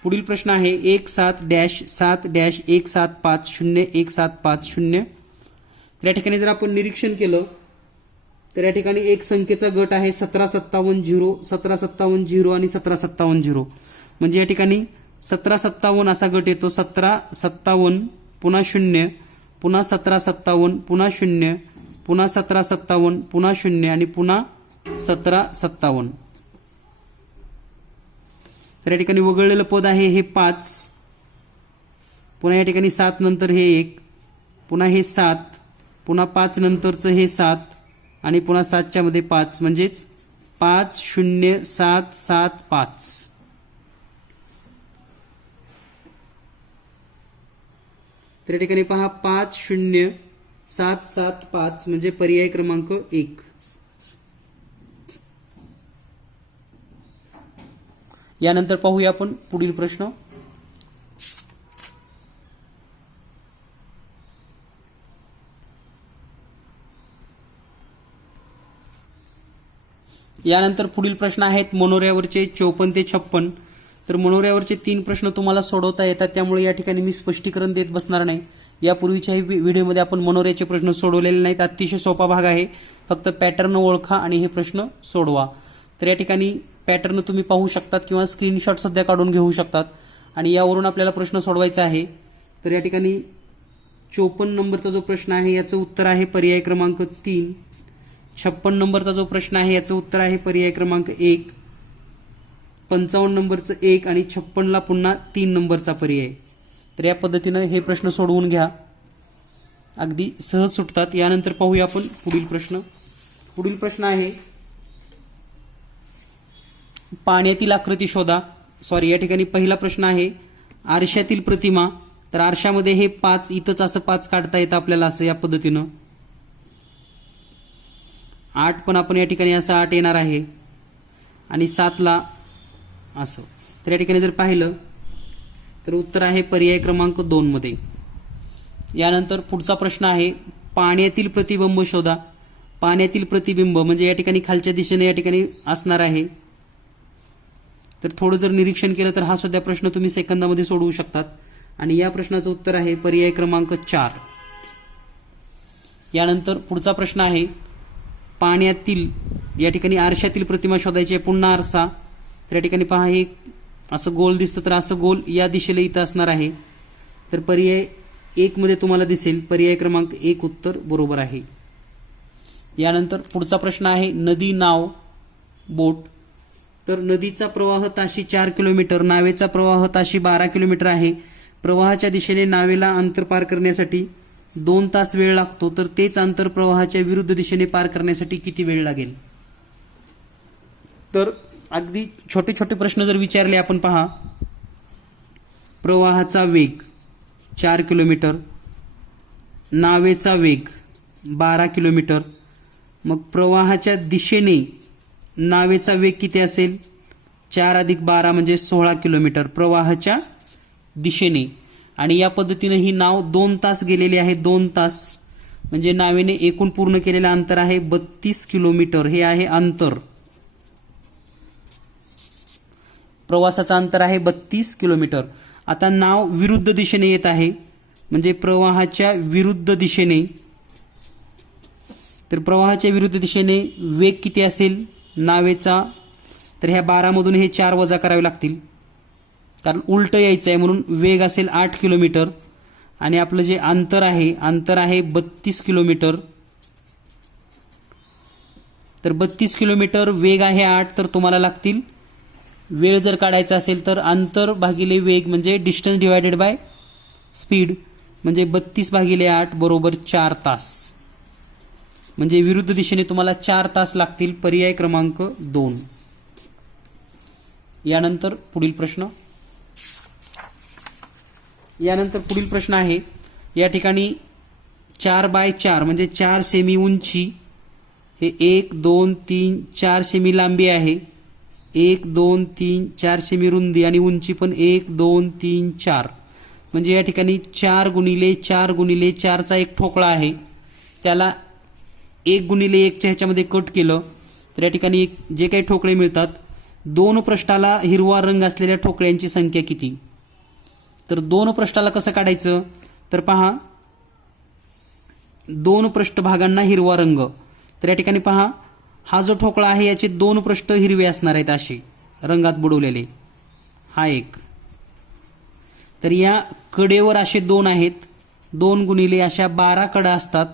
पुढील प्रश्न आहे 1-7-7-175-0-175-0. तर या ठिकाणी जर आपण निरीक्षण केलं तर या ठिकाणी एक संख्येचा गट आहे 1757-0, 1757-0 आणि 1757-0. म्हणजे या ठिकाणी 1757 असा गट येतो. 1757 पुन्हा 0 पुन्हा 1757 पुन्हा 0 पुन्हा 1757 पुन्हा 0 आणि पुन्हा 1757. तर या ठिकाणी वगळलेलं पद आहे हे 5. पुन्हा या ठिकाणी 7 नंतर हे 1, पुन्हा हे 7, पुन्हा 5 नंतरचं हे 7 आणि पुन्हा 7च्या मध्ये 5 म्हणजेच 5075. तर या ठिकाणी पहा 5075 म्हणजे पर्याय क्रमांक 1. यानंतर पाहूया आपण पुढील प्रश्न. यानंतर पुढील प्रश्न आहेत मनोऱ्यावरचे 54 ते 56. तर मनोऱ्यावरचे 3 प्रश्न तुम्हाला सोडवता येतात, त्यामुळे या ठिकाणी मी स्पष्टीकरण देत बसणार नाही. यापूर्वीच्याही व्हिडिओमध्ये आपण मनोऱ्याचे प्रश्न सोडवलेले नाहीत. अतिशय सोपा भाग आहे, फक्त पॅटर्न ओळखा आणि हे प्रश्न सोडवा. तर या ठिकाणी पॅटर्न तुम्ही पाहू शकतात किंवा स्क्रीनशॉट सध्या काढून घेऊ शकतात आणि यावरून आपल्याला प्रश्न सोडवायचा आहे. तर या ठिकाणी 54 नंबरचा जो प्रश्न आहे याचं उत्तर आहे पर्याय क्रमांक 3. 56 नंबरचा जो प्रश्न आहे याचं उत्तर आहे पर्याय क्रमांक 1. 55 नंबरचं 1 आणि 56ला पुन्हा 3 नंबरचा पर्याय. तर या पद्धतीनं हे प्रश्न सोडवून घ्या, अगदी सहज सुटतात. यानंतर पाहूया आपण पुढील प्रश्न. पुढील प्रश्न आहे पाण्यातील आकृती शोधा. या ठिकाणी पहिला प्रश्न आहे आरशातील प्रतिमा. तर आरशामध्ये हे 5 इथंच असं 5 काढता येतं आपल्याला असं या पद्धतीनं. 8 पण आपण या ठिकाणी असं 8 येणार आहे आणि 7ला असं. तर या ठिकाणी जर पाहिलं तर उत्तर आहे पर्याय क्रमांक 2 मध्ये. यानंतर पुढचा प्रश्न आहे पाण्यातील प्रतिबिंब शोधा. पाण्यातील प्रतिबिंब म्हणजे या ठिकाणी खालच्या दिशेने या ठिकाणी असणार आहे. तर थोडं जर निरीक्षण केलं तर हा सुद्धा प्रश्न तुम्ही सेकंदामध्ये सोडवू शकतात आणि या प्रश्नाचं उत्तर आहे पर्याय क्रमांक 4. यानंतर पुढचा प्रश्न आहे पाण्यातील या ठिकाणी आरशातील प्रतिमा शोधायची आहे. पुन्हा आरसा. तर या ठिकाणी पहा हे असं गोल दिसतं, तर असं गोल या दिशेला इथं असणार आहे. तर पर्याय 1 मध्ये तुम्हाला दिसेल पर्याय क्रमांक 1 उत्तर बरोबर आहे. यानंतर पुढचा प्रश्न आहे नदी, नाव, बोट. तर नदीचा प्रवाह ताशी 4 किलोमीटर, नावेचा प्रवाह ताशी 12 किलोमीटर आहे. प्रवाहाच्या दिशेने नावेला अंतर पार करण्यासाठी 2 तास वेळ लागतो. तर तेच अंतर प्रवाहाच्या विरुद्ध दिशेने पार करण्यासाठी किती वेळ लागेल? तर अगदी छोटे छोटे प्रश्न जर विचारले आपण, पहा, प्रवाहाचा वेग 4 किलोमीटर, नावेचा वेग 12 किलोमीटर, मग प्रवाहाच्या दिशेने नावेचा वेग किती असेल? 4 अधिक 12 म्हणजे 16 किलोमीटर प्रवाहाच्या दिशेने. आणि या पद्धतीने ही नाव 2 तास गेलेली आहे. 2 तास म्हणजे नावेने एकूण पूर्ण केलेलं अंतर आहे 32 किलोमीटर. हे आहे अंतर, प्रवासाचं अंतर आहे 32 किलोमीटर. आता नाव विरुद्ध दिशेने येत आहे, म्हणजे प्रवाहाच्या विरुद्ध दिशेने. तर प्रवाहाच्या विरुद्ध दिशेने वेग किती असेल नावेचा? तर ह्या 12 मधून हे 4 वजा करावे लागतील, कारण उलट यायचं आहे, म्हणून वेग असेल 8 किलोमीटर. आणि आपलं जे अंतर आहे 32 किलोमीटर. तर 32 किलोमीटर, वेग आहे 8, तर तुम्हाला लागतील, वेळ जर काढायचा असेल तर अंतर भागिले वेग म्हणजे डिस्टन्स डिवायडेड बाय स्पीड, म्हणजे 32 भागिले 8 बरोबर 4 तास. म्हणजे विरुद्ध दिशेने तुम्हाला 4 तास लागतील. पर्याय क्रमांक 2. यानंतर पुढील प्रश्न आहे, या ठिकाणी 4x4 म्हणजे 4 सेमी उंची, हे 1 2 3 4 सेमी लांबी आहे, 1 2 3 4 सेमी रुंदी, आणि उंची पण 1 2 3 4. म्हणजे या ठिकाणी 4 गुणिले 4 गुणिले 4चा एक ठोकळा आहे, त्याला 1 गुणिले 1च्या ह्याच्यामध्ये कट केलं तर या ठिकाणी जे काही ठोकळे मिळतात, 2 पृष्ठाला हिरवा रंग असलेल्या ठोकळ्यांची संख्या किती? तर 2 पृष्ठाला कसं काढायचं? तर पहा, 2 पृष्ठभागांना हिरवा रंग. तर या ठिकाणी पहा, हा जो ठोकळा आहे याचे 2 पृष्ठ हिरवे असणार आहेत, असे रंगात बुडवलेले. हा एक. तर या कडेवर असे 2 आहेत, 2 गुणिले अशा 12 कडा असतात,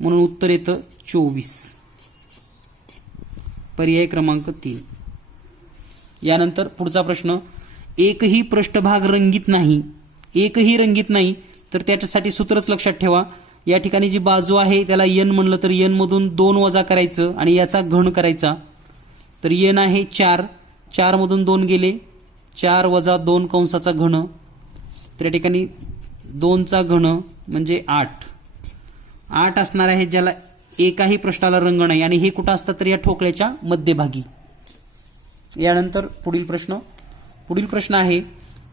म्हणून उत्तर येतं 24. पर्याय क्रमांक 3. यानंतर पुढचा प्रश्न, एकही पृष्ठभाग रंगीत नाही, तर त्याच्यासाठी सूत्रच लक्षात ठेवा. या ठिकाणी जी बाजू आहे त्याला n म्हणलं तर n मधून 2 वजा करायचं आणि याचा घन करायचा. तर n आहे 4, 4 मधून 2 गेले, 4 वजा 2 कंसाचा घन. तर या ठिकाणी 2चा घन म्हणजे 8 असणार आहे, ज्याला एकाही पृष्ठाला रंग नाही. आणि हे कुठं असतात? तर या ठोकळ्याच्या मध्यभागी. यानंतर पुढील प्रश्न आहे,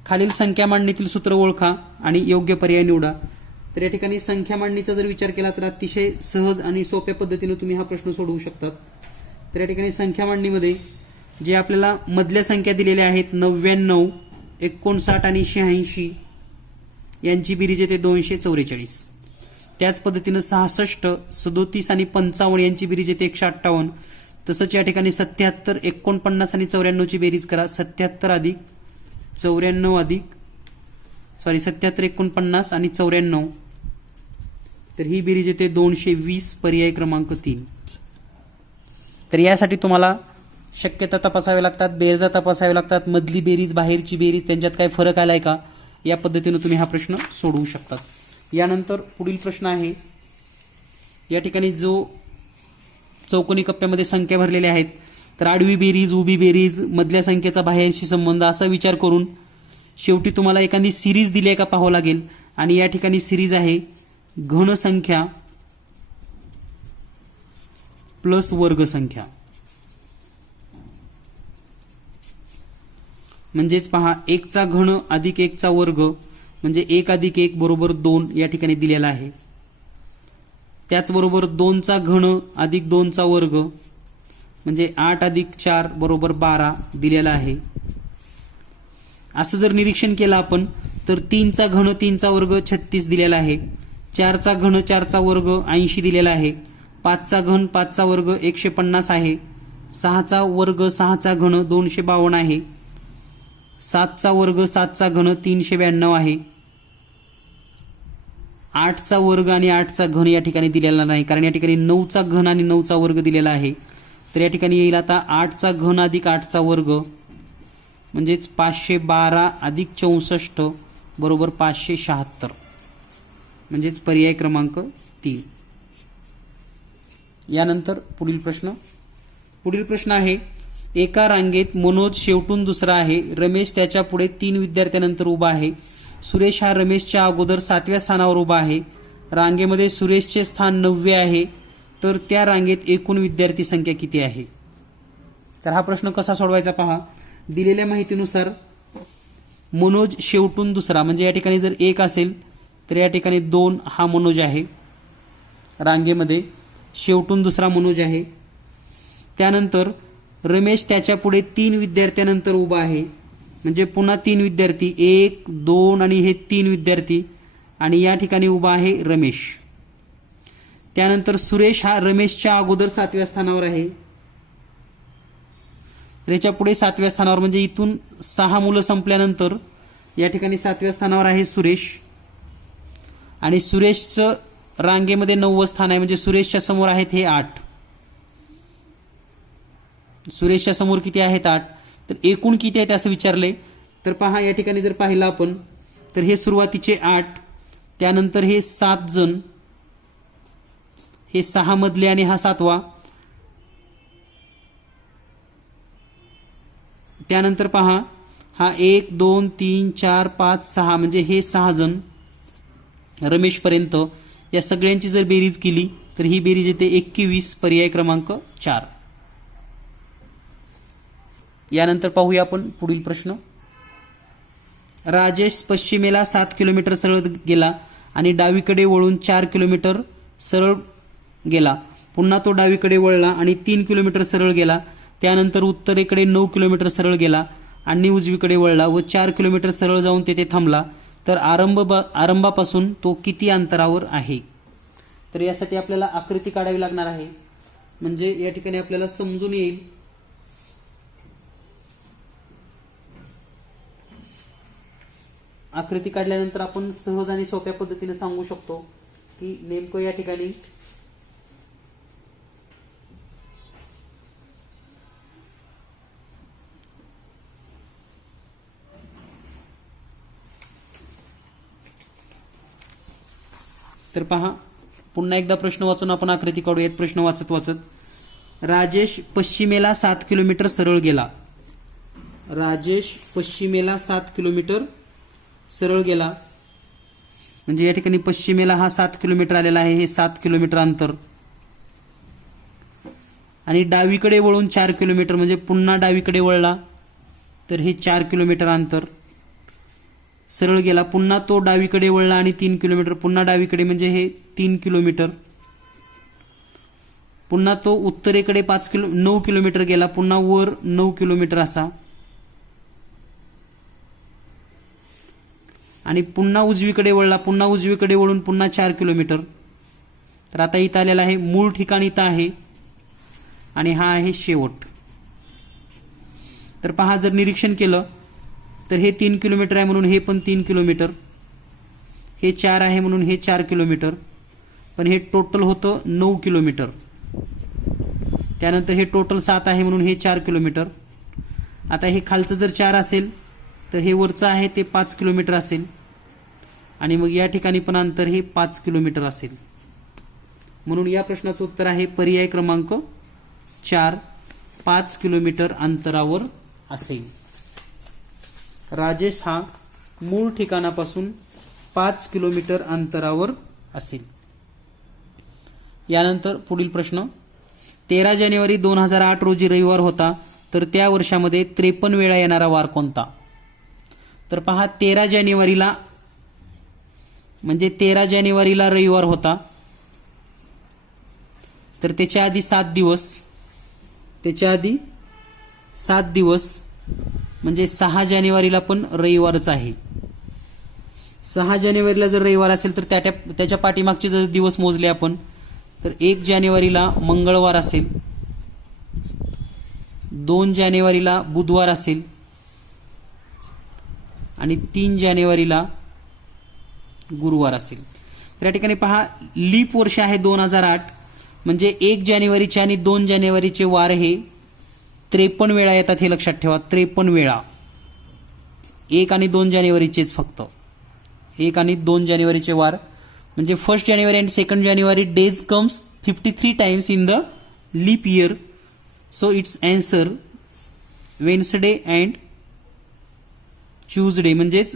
खालील संख्या मांडणीतील सूत्र ओळखा आणि योग्य पर्याय निवडा. तर या ठिकाणी संख्या मांडणीचा जर विचार केला तर अतिशय सहज आणि सोप्या पद्धतीने तुम्ही हा प्रश्न सोडवू शकतात. तर या ठिकाणी संख्या मांडणीमध्ये जे आपल्याला मधल्या संख्या दिलेल्या आहेत 99, 59 आणि 86, यांची बेरीज येते 244. त्याच पद्धतीनं 66, 37 आणि 55 यांची बेरीज येते 158. तसंच या ठिकाणी 77, 49 आणि 94ची बेरीज करा. 77 अधिक 94 77, 49 आणि 94, तर ही बेरीज येते 220. पर्याय क्रमांक 3. तर यासाठी तुम्हाला शक्यता तपासाव्या लागतात, बेरजा तपासाव्या लागतात, मधली बेरीज बाहेरची बेरीज त्यांच्यात काय फरक आलाय का, या पद्धतीने तुम्ही हा प्रश्न सोडवू शकतात. यानंतर पुढील प्रश्न आहे, या ठिकाणी जो चौकोनी कप्प्यामध्ये संख्या भरलेल्या आहेत, तर आडवी बेरीज, उभी बेरीज, मधल्या संख्येचा बाहेरशी संबंध असा विचार करून शेवटी तुम्हाला एखादी सिरीज दिली आहे का पाहावं लागेल. आणि या ठिकाणी सिरीज आहे घन संख्या प्लस वर्ग संख्या. म्हणजेच पहा, 1चा घन अधिक 1चा वर्ग म्हणजे 1 अधिक 1 बरोबर 2 या ठिकाणी दिलेला आहे. त्याचबरोबर 2चा घन अधिक 2चा वर्ग म्हणजे 8 अधिक 4 बरोबर 12 दिलेला आहे. असं जर निरीक्षण केलं आपण तर 3चा घन 3चा वर्ग 36 दिलेला आहे, 4चा घन 4चा वर्ग 80 दिलेला आहे, 5चा घन 5चा वर्ग 150 आहे, 6चा वर्ग 6चा घन 252 आहे, 7चा वर्ग 7चा घन 392 आहे, 8चा वर्ग आणि 8चा घन या ठिकाणी दिलेला नाही, कारण या ठिकाणी 9चा घन आणि 9चा वर्ग दिलेला आहे. तर या ठिकाणी येईल आता 8चा घन अधिक 8चा वर्ग म्हणजेच 512 अधिक 64 बरोबर 576, म्हणजेच पर्याय क्रमांक 3. यानंतर पुढील प्रश्न आहे, एका रांगेत मनोज शेवटून दुसरा आहे. रमेश त्याच्या पुढे 3 विद्यार्थ्यांनंतर उभा आहे. सुरेश हा रमेशच्या अगोदर 7व्या स्थानावर उभा आहे. रांगेमध्ये सुरेशचे स्थान 9वे आहे. तर त्या रांगेत एकूण विद्यार्थी संख्या किती आहे? तर हा प्रश्न कसा सोडवायचा पहा. दिलेल्या माहितीनुसार मनोज शेवटून दुसरा, म्हणजे या ठिकाणी जर 1 असेल तर या ठिकाणी 2 हा मनोज आहे. रांगेमध्ये शेवटून दुसरा मनोज आहे. त्यानंतर रमेश त्याच्या पुढे 3 विद्यार्थ्यांनंतर उभा आहे, म्हणजे पुन्हा 3 विद्यार्थी, 1 2 आणि हे 3 विद्यार्थी, आणि या ठिकाणी उभा आहे रमेश. त्यानंतर सुरेश हा रमेशच्या अगोदर 7व्या स्थानावर आहे. तर याच्या पुढे 7व्या स्थानावर, म्हणजे इथून 6 मुलं संपल्यानंतर या ठिकाणी 7व्या स्थानावर आहे सुरेश. आणि सुरेशचं रांगेमध्ये 9वं स्थान आहे, म्हणजे सुरेशच्या समोर आहेत हे 8. सुरेशच्या समोर किती आहेत? 8. तर एकूण किती आहेत असं विचारले. तर पहा या ठिकाणी जर पाहिलं आपण तर हे सुरुवातीचे 8, त्यानंतर हे 7 जण, हे 6 मधले आणि हा 7वा. त्यानंतर पहा हा 1 2 3 4 5 6, म्हणजे हे 6 जण रमेशपर्यंत. या सगळ्यांची जर बेरीज केली तर ही बेरीज येते 21, पर्याय क्रमांक 4. यानंतर पाहूया आपण पुढील प्रश्न. राजेश पश्चिमेला 7 किलोमीटर सरळ गेला आणि डावीकडे वळून 4 किलोमीटर सरळ गेला. पुन्हा तो डावीकडे वळला आणि 3 किलोमीटर सरळ गेला. त्यानंतर उत्तरेकडे 9 किलोमीटर सरळ गेला आणि उजवीकडे वळला व 4 किलोमीटर सरळ जाऊन तेथे थांबला. तर आरंभापासून तो किती अंतरावर आहे? तर यासाठी आपल्याला आकृती काढावी लागणार आहे, म्हणजे या ठिकाणी आपल्याला समजून येईल. आकृती काढल्यानंतर आपण सहज आणि सोप्या पद्धतीने सांगू शकतो की नेमकं या ठिकाणी तर पहा पुन्हा एकदा प्रश्न वाचून आपण आकृती काढूयात. प्रश्न वाचत वाचत राजेश पश्चिमेला 7 किलोमीटर सरळ गेला. राजेश पश्चिमेला 7 किलोमीटर सरळ गेला, म्हणजे या ठिकाणी पश्चिमेला हा 7 किलोमीटर आलेला आहे, हे 7 किलोमीटर अंतर. आणि डावीकडे वळून 4 किलोमीटर, म्हणजे पुन्हा डावीकडे वळला तर हे 4 किलोमीटर अंतर सरळ गेला. पुन्हा तो डावीकडे वळला आणि 3 किलोमीटर, पुन्हा डावीकडे, म्हणजे हे 3 किलोमीटर. पुन्हा तो उत्तरेकडे 9 किलोमीटर गेला, पुन्हा वर 9 किलोमीटर असा. आणि पुन्हा उजवीकडे वळला, पुन्हा उजवीकडे वळून पुन्हा 4 किलोमीटर. तर आता इथं आलेला आहे मूळ ठिकाण इथं आहे आणि हा आहे शेवट. तर पहा जर निरीक्षण केलं तर हे 3 किलोमीटर आहे म्हणून हे पण 3 किलोमीटर, हे 4 आहे म्हणून हे 4 किलोमीटर, पण हे टोटल होतं 9 किलोमीटर. त्यानंतर हे टोटल 7 आहे म्हणून हे 4 किलोमीटर. आता हे खालचं जर 4 असेल तर हे वरचं आहे ते 5 किलोमीटर असेल आणि मग या ठिकाणी पण अंतर हे 5 किलोमीटर असेल. म्हणून या प्रश्नाचं उत्तर आहे पर्याय क्रमांक 4, 5 किलोमीटर अंतरावर असेल. राजेश हा मूळ ठिकाणापासून 5 किलोमीटर अंतरावर असेल. यानंतर पुढील प्रश्न. 13 जानेवारी 2008 रोजी रविवार होता, तर त्या वर्षामध्ये 53 वेळा येणारा वार कोणता? तर पहा 13 जानेवारीला, म्हणजे 13 जानेवारीला रविवार होता, तर त्याच्या आधी 7 दिवस, म्हणजे 6 जानेवारीला पण रविवारच आहे. 6 जानेवारीला जर रविवार असेल तर त्याच्या पाठीमागचे जर दिवस मोजले आपण तर 1 जानेवारीला मंगळवार असेल, 2 जानेवारीला बुधवार असेल आणि 3 जानेवारीला गुरुवार असेल. तर या ठिकाणी पहा लीप वर्ष आहे 2008, म्हणजे 1 जानेवारीचे आणि 2 जानेवारीचे वार हे 53 वेळा येतात, हे लक्षात ठेवा. 53 वेळा 1 आणि 2 जानेवारीचेच फक्त 1 आणि 2 जानेवारीचे वार, म्हणजे 1 जानेवारी अँड 2 जानेवारी days comes 53 times in the leap year. So it's answer Wednesday and Tuesday म्हणजेच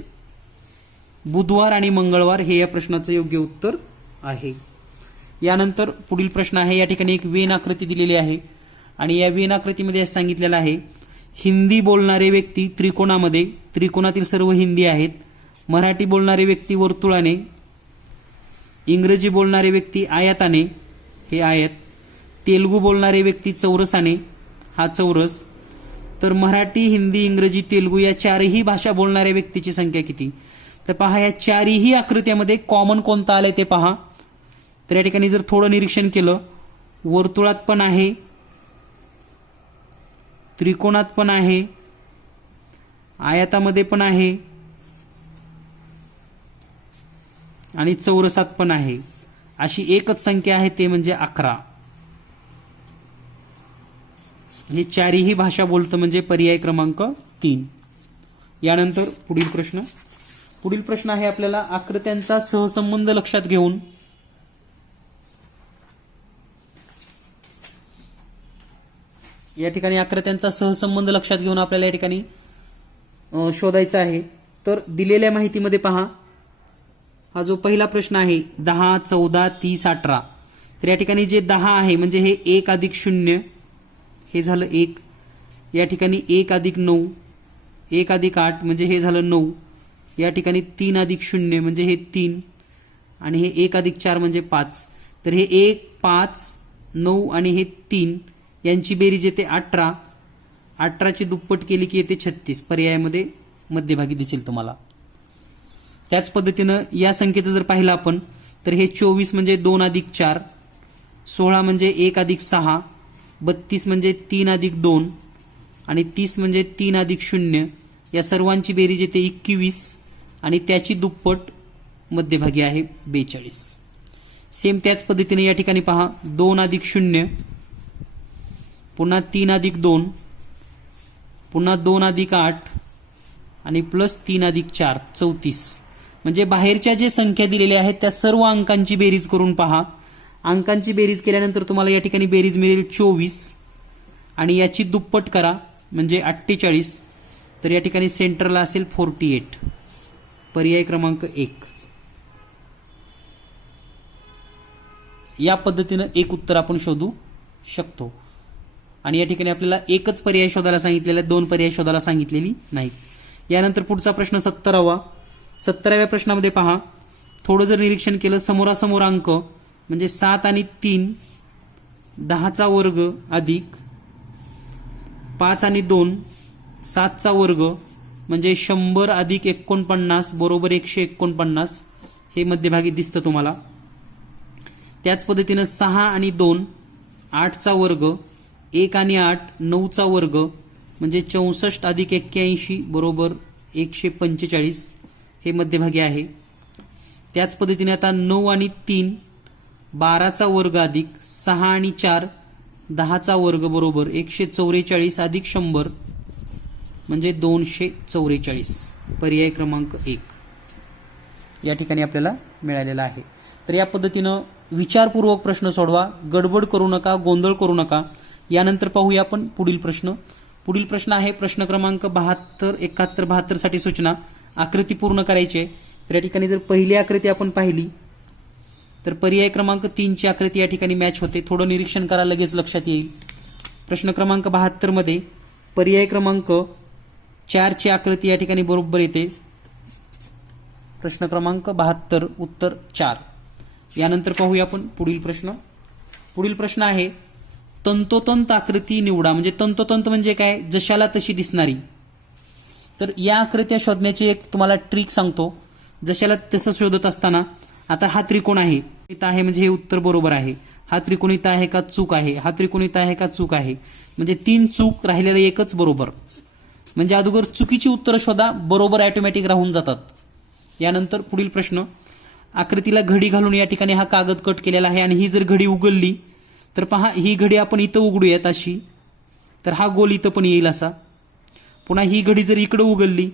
बुधवार आणि मंगळवार हे या प्रश्नाचं योग्य उत्तर आहे. यानंतर पुढील प्रश्न आहे. या ठिकाणी एक वेन आकृती दिलेली आहे आणि या वेन आकृतीमध्ये असं सांगितलेलं आहे, हिंदी बोलणारे व्यक्ती त्रिकोणामध्ये, त्रिकोणातील सर्व हिंदी आहेत. मराठी बोलणारे व्यक्ती वर्तुळाने, इंग्रजी बोलणारे व्यक्ती आयताने, हे आयत, तेलुगू बोलणारे व्यक्ती चौरसाने, हा चौरस. तर मराठी, हिंदी, इंग्रजी, तेलुगू या चारही भाषा बोलणाऱ्या व्यक्तीची संख्या किती? तर पहा, या चारही आकृत्यामध्ये कॉमन कोणतं आलंय ते पहा. तर या ठिकाणी जर थोडं निरीक्षण केलं, वर्तुळात पण आहे, त्रिकोणात पण आहे, आयतामध्ये पण आहे आणि चौरसात पण आहे. अशी एकच संख्या आहे, ते म्हणजे 11. हे चारही भाषा बोलतं म्हणजे पर्याय क्रमांक 3. यानंतर पुढील प्रश्न आहे आपल्याला आकृत्यांचा सहसंबंध लक्षात घेऊन या ठिकाणी आकृत्यांचा सहसंबंध लक्षात घेऊन आपल्याला या ठिकाणी शोधायचा आहे. तर दिलेल्या माहितीमध्ये पहा, हा जो पहिला प्रश्न आहे 10, 14, 30, 18. तर या ठिकाणी जे 10 आहे म्हणजे हे 1 अधिक 0 हे झालं 1. या ठिकाणी 1 अधिक 9, 1 अधिक 8 म्हणजे हे झालं 9. या ठिकाणी 3 अधिक 0 म्हणजे हे 3 आणि हे 1 अधिक 4 म्हणजे 5. तर हे 1, 5, 9 आणि हे 3 यांची बेरीज येते 18. 18ची दुप्पट केली की येते 36. पर्यायामध्ये मध्यभागी दिसेल तुम्हाला. त्याच पद्धतीनं या संख्येचं जर पाहिलं आपण तर हे 24 म्हणजे 2 अधिक 4, 16 म्हणजे 1 अधिक 6, 32 म्हणजे 3 अधिक 2 आणि 30 म्हणजे 3 अधिक 0. या सर्वांची बेरीज येते 21 आणि त्याची दुप्पट मध्यभागी आहे 42. सेम त्याच पद्धतीने या ठिकाणी पहा, 2 अधिक 0, पुन्हा 3 अधिक 2, पुन्हा 2 अधिक 8 आणि प्लस 3 अधिक 4, 34. म्हणजे बाहेरच्या जे संख्या दिलेल्या आहेत त्या सर्व अंकांची बेरीज करून पहा. अंकांची बेरीज केल्यानंतर तुम्हाला या ठिकाणी बेरीज मिळेल 24 आणि याची दुप्पट करा म्हणजे 48. तर या ठिकाणी सेंटरला असेल 48. पर्याय क्रमांक 1. या पद्धतीनं एक उत्तर आपण शोधू शकतो. आणि या ठिकाणी आपल्याला एकच पर्याय शोधायला सांगितलेला, 2 पर्याय शोधायला सांगितलेली नाहीत. यानंतर पुढचा प्रश्न 17वा. 17व्या प्रश्नामध्ये पहा, थोडं जर निरीक्षण केलं, समोरासमोर अंक म्हणजे 7 आणि 3 10चा वर्ग अधिक 5 आणि 2 7चा वर्ग म्हणजे 100 अधिक 49 बरोबर 149. हे मध्यभागी दिसतं तुम्हाला. त्याच पद्धतीनं 6 आणि 2 8चा वर्ग, 1 आणि 8 9चा वर्ग म्हणजे 64 अधिक 81 बरोबर 145. हे मध्यभागी आहे. त्याच पद्धतीने आता 9 आणि 3 12चा वर्ग अधिक 6 आणि 4 10चा वर्ग बरोबर 144 अधिक 100 म्हणजे 244. पर्याय क्रमांक 1 या ठिकाणी आपल्याला मिळालेला आहे. तर या पद्धतीनं विचारपूर्वक प्रश्न सोडवा, गडबड करू नका, गोंधळ करू नका. यानंतर पाहूया आपण पुढील प्रश्न आहे प्रश्न क्रमांक 72, 71, 72 साठी सूचना. आकृती पूर्ण करायची आहे. तर या ठिकाणी जर पहिली आकृती आपण पाहिली तर पर्याय क्रमांक 3 ची आकृती या ठिकाणी मॅच होते. थोडं निरीक्षण करा, लगेच लक्षात येईल. प्रश्न क्रमांक 72 मध्ये पर्याय क्रमांक 4 ची आकृती या ठिकाणी बरोबर येते. प्रश्न क्रमांक 72 उत्तर 4. यानंतर पाहूया आपण पुढील प्रश्न आहे तंतोतंत आकृती निवडा. म्हणजे तंतोतंत म्हणजे काय? जशाला तशी दिसणारी. तर या आकृत्या शोधण्याची एक तुम्हाला ट्रिक सांगतो. जशाला तसं शोधत असताना आता हा त्रिकोण आहे, इथं आहे म्हणजे हे उत्तर बरोबर आहे. हा त्रिकोण इथं आहे का चूक आहे, हा त्रिकोण इथं आहे का चूक आहे. म्हणजे 3 चूक, राहिलेलं एकच बरोबर. म्हणजे अगोदर चुकीची उत्तरं शोधा, बरोबर ऑटोमॅटिक राहून जातात. यानंतर पुढील प्रश्न, आकृतीला घडी घालून या ठिकाणी हा कागद कट केलेला आहे आणि ही जर घडी उघडली तर पहा, ही घडी आपण इथं उघडूयात अशी, तर हा गोल इथं पण येईल असा. पुन्हा ही घडी जर इकडं उघडली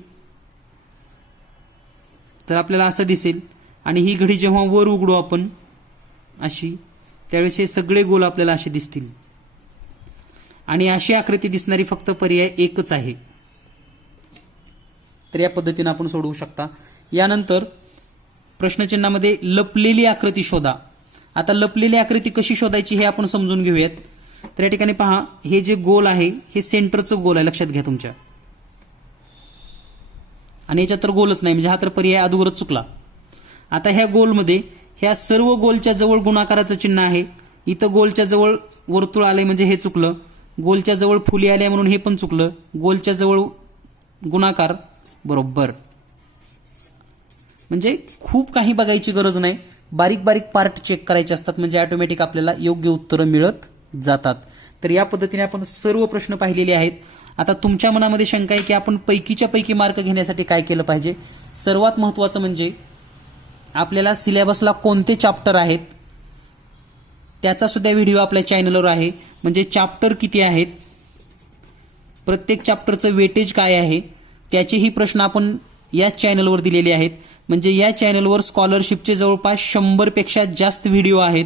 तर आपल्याला असं दिसेल. आणि ही घडी जेव्हा वर उघडू आपण अशी, त्यावेळेस हे सगळे गोल आपल्याला असे दिसतील. आणि अशी आकृती दिसणारी फक्त पर्याय एकच आहे. तर या पद्धतीने आपण सोडवू शकता. यानंतर प्रश्नचिन्हामध्ये लपलेली आकृती शोधा. आता लपलेली आकृती कशी शोधायची हे आपण समजून घेऊयात. तर या ठिकाणी पहा, हे जे गोल आहे हे सेंटरचं गोल आहे, लक्षात घ्या तुमच्या. आणि याच्यात तर गोलच नाही, म्हणजे हा तर पर्याय अगोदरच चुकला. आता ह्या गोलमध्ये ह्या सर्व गोलच्या जवळ गुणाकाराचं चिन्ह आहे. इथं गोलच्या जवळ वर्तुळ आलंय म्हणजे हे चुकलं. गोलच्या जवळ फुली आल्या म्हणून हे पण चुकलं. गोलच्या जवळ गुणाकार बरोबर. म्हणजे खूप काही बघायची गरज नाही, बारीक बारीक पार्ट चेक करायचे असतात, म्हणजे ऑटोमॅटिक आपल्याला योग्य उत्तरं मिळत जातात. तर या पद्धतीने आपण सर्व प्रश्न पाहिलेले आहेत. आता तुमच्या मनामध्ये शंका आहे की आपण पैकीच्या पैकी मार्क घेण्यासाठी काय केलं पाहिजे. सर्वात महत्त्वाचं म्हणजे आपल्याला सिलेबसला कोणते चॅप्टर आहेत त्याचा सुद्धा व्हिडिओ आपल्या चॅनलवर आहे. म्हणजे चॅप्टर किती आहेत, प्रत्येक चॅप्टरचं वेटेज काय आहे, त्याचेही प्रश्न आपण या चॅनलवर दिलेले आहेत. म्हणजे या चॅनलवर स्कॉलरशिपचे जवळपास 100पेक्षा जास्त व्हिडिओ आहेत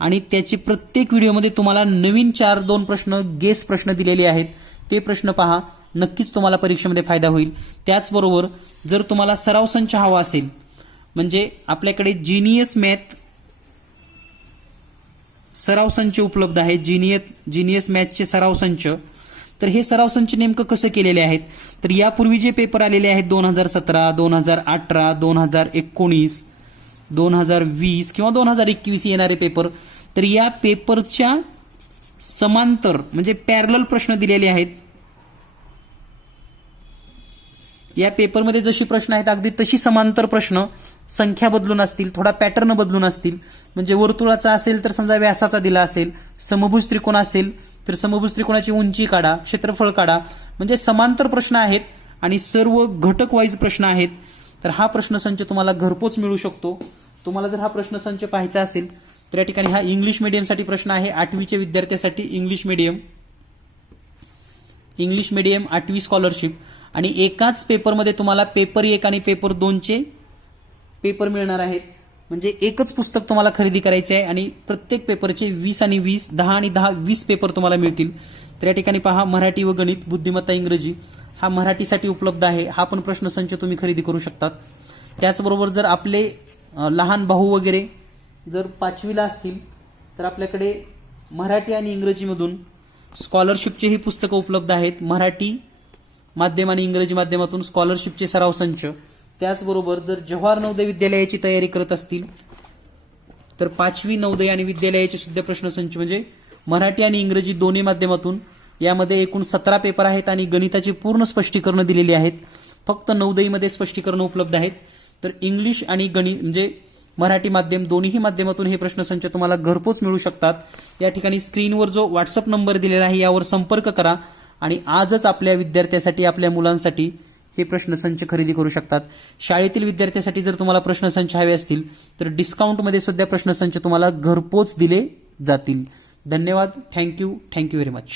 आणि त्याचे प्रत्येक व्हिडिओमध्ये तुम्हाला नवीन 4-2 प्रश्न गेस प्रश्न दिलेले आहेत. ते प्रश्न पहा, नक्कीच तुम्हाला परीक्षेमध्ये फायदा होईल. त्याचबरोबर जर तुम्हाला सराव संच हवा असेल, म्हणजे आपल्याकडे जीनियस मॅथ सराव संच उपलब्ध आहे. जीनियस मॅथचे सराव संच. तर हे सराव संच नेमकं कसं केलेले आहेत, तर यापूर्वी जे पेपर आलेले आहेत 2017, 2018, 2019, 2020 किंवा 2021 येणारे पेपर, तर या पेपरच्या समांतर म्हणजे पॅरलल प्रश्न दिलेले आहेत. या पेपरमध्ये जशी प्रश्न आहेत अगदी तशी समांतर प्रश्न, संख्या बदलून असतील, थोडा पॅटर्न बदलून असतील. म्हणजे वर्तुळाचा असेल तर समजा व्यासाचा दिला असेल, समभुज त्रिकोण असेल तर समभुज त्रिकोणाची उंची काढा, क्षेत्रफळ काढा. म्हणजे समांतर प्रश्न आहेत आणि सर्व घटक वाईज प्रश्न आहेत. तर हा प्रश्नसंच तुम्हाला घरपोच मिळू शकतो. तुम्हाला जर हा प्रश्नसंच पाहायचा असेल तर या ठिकाणी हा इंग्लिश मीडियमसाठी प्रश्न आहे. 8वीच्या विद्यार्थ्यांसाठी इंग्लिश मीडियम 8वी स्कॉलरशिप. आणि एकाच पेपरमध्ये तुम्हाला पेपर 1 आणि पेपर 2चे पेपर मिळणार आहेत. म्हणजे एकच पुस्तक तुम्हाला खरेदी करायचे आहे आणि प्रत्येक पेपरचे 20 आणि 20, 10 आणि 10, 20 पेपर तुम्हाला मिळतील. तर या ठिकाणी पहा, मराठी व गणित, बुद्धिमत्ता इंग्रजी हा मराठीसाठी उपलब्ध आहे. हा पण प्रश्नसंच तुम्ही खरेदी करू शकतात. त्याचबरोबर जर आपले लहान भाऊ वगैरे जर 5वीला असतील तर आपल्याकडे मराठी आणि इंग्रजीमधून स्कॉलरशिपचेही पुस्तकं उपलब्ध आहेत. मराठी माध्यम आणि इंग्रजी माध्यमातून स्कॉलरशिपचे सराव संच. त्याचबरोबर जर जवाहर नवोदय विद्यालयाची तयारी करत असतील तर 5वी नवोदय आणि विद्यालयाचे सुद्धा प्रश्नसंच म्हणजे मराठी आणि इंग्रजी दोन्ही माध्यमातून. यामध्ये एकूण 17 पेपर आहेत आणि गणिताचे पूर्ण स्पष्टीकरण दिलेली आहेत. फक्त नवोदयमध्ये स्पष्टीकरण उपलब्ध आहेत. तर इंग्लिश आणि गणित म्हणजे मराठी माध्यम दोन्ही माध्यमातून हे प्रश्नसंच तुम्हाला घरपोच मिळू शकतात. या ठिकाणी स्क्रीनवर जो व्हॉट्सअप नंबर दिलेला आहे यावर संपर्क करा आणि आजच आपल्या विद्यार्थ्यासाठी, आपल्या मुलांसाठी हे प्रश्नसंच खरेदी करू शकतात. शाळेतील विद्यार्थ्यांसाठी जर तुम्हाला प्रश्नसंच हवे असतील तर डिस्काउंटमध्ये सुद्धा प्रश्नसंच तुम्हाला घरपोच दिले जातील. धन्यवाद. Thank you very much.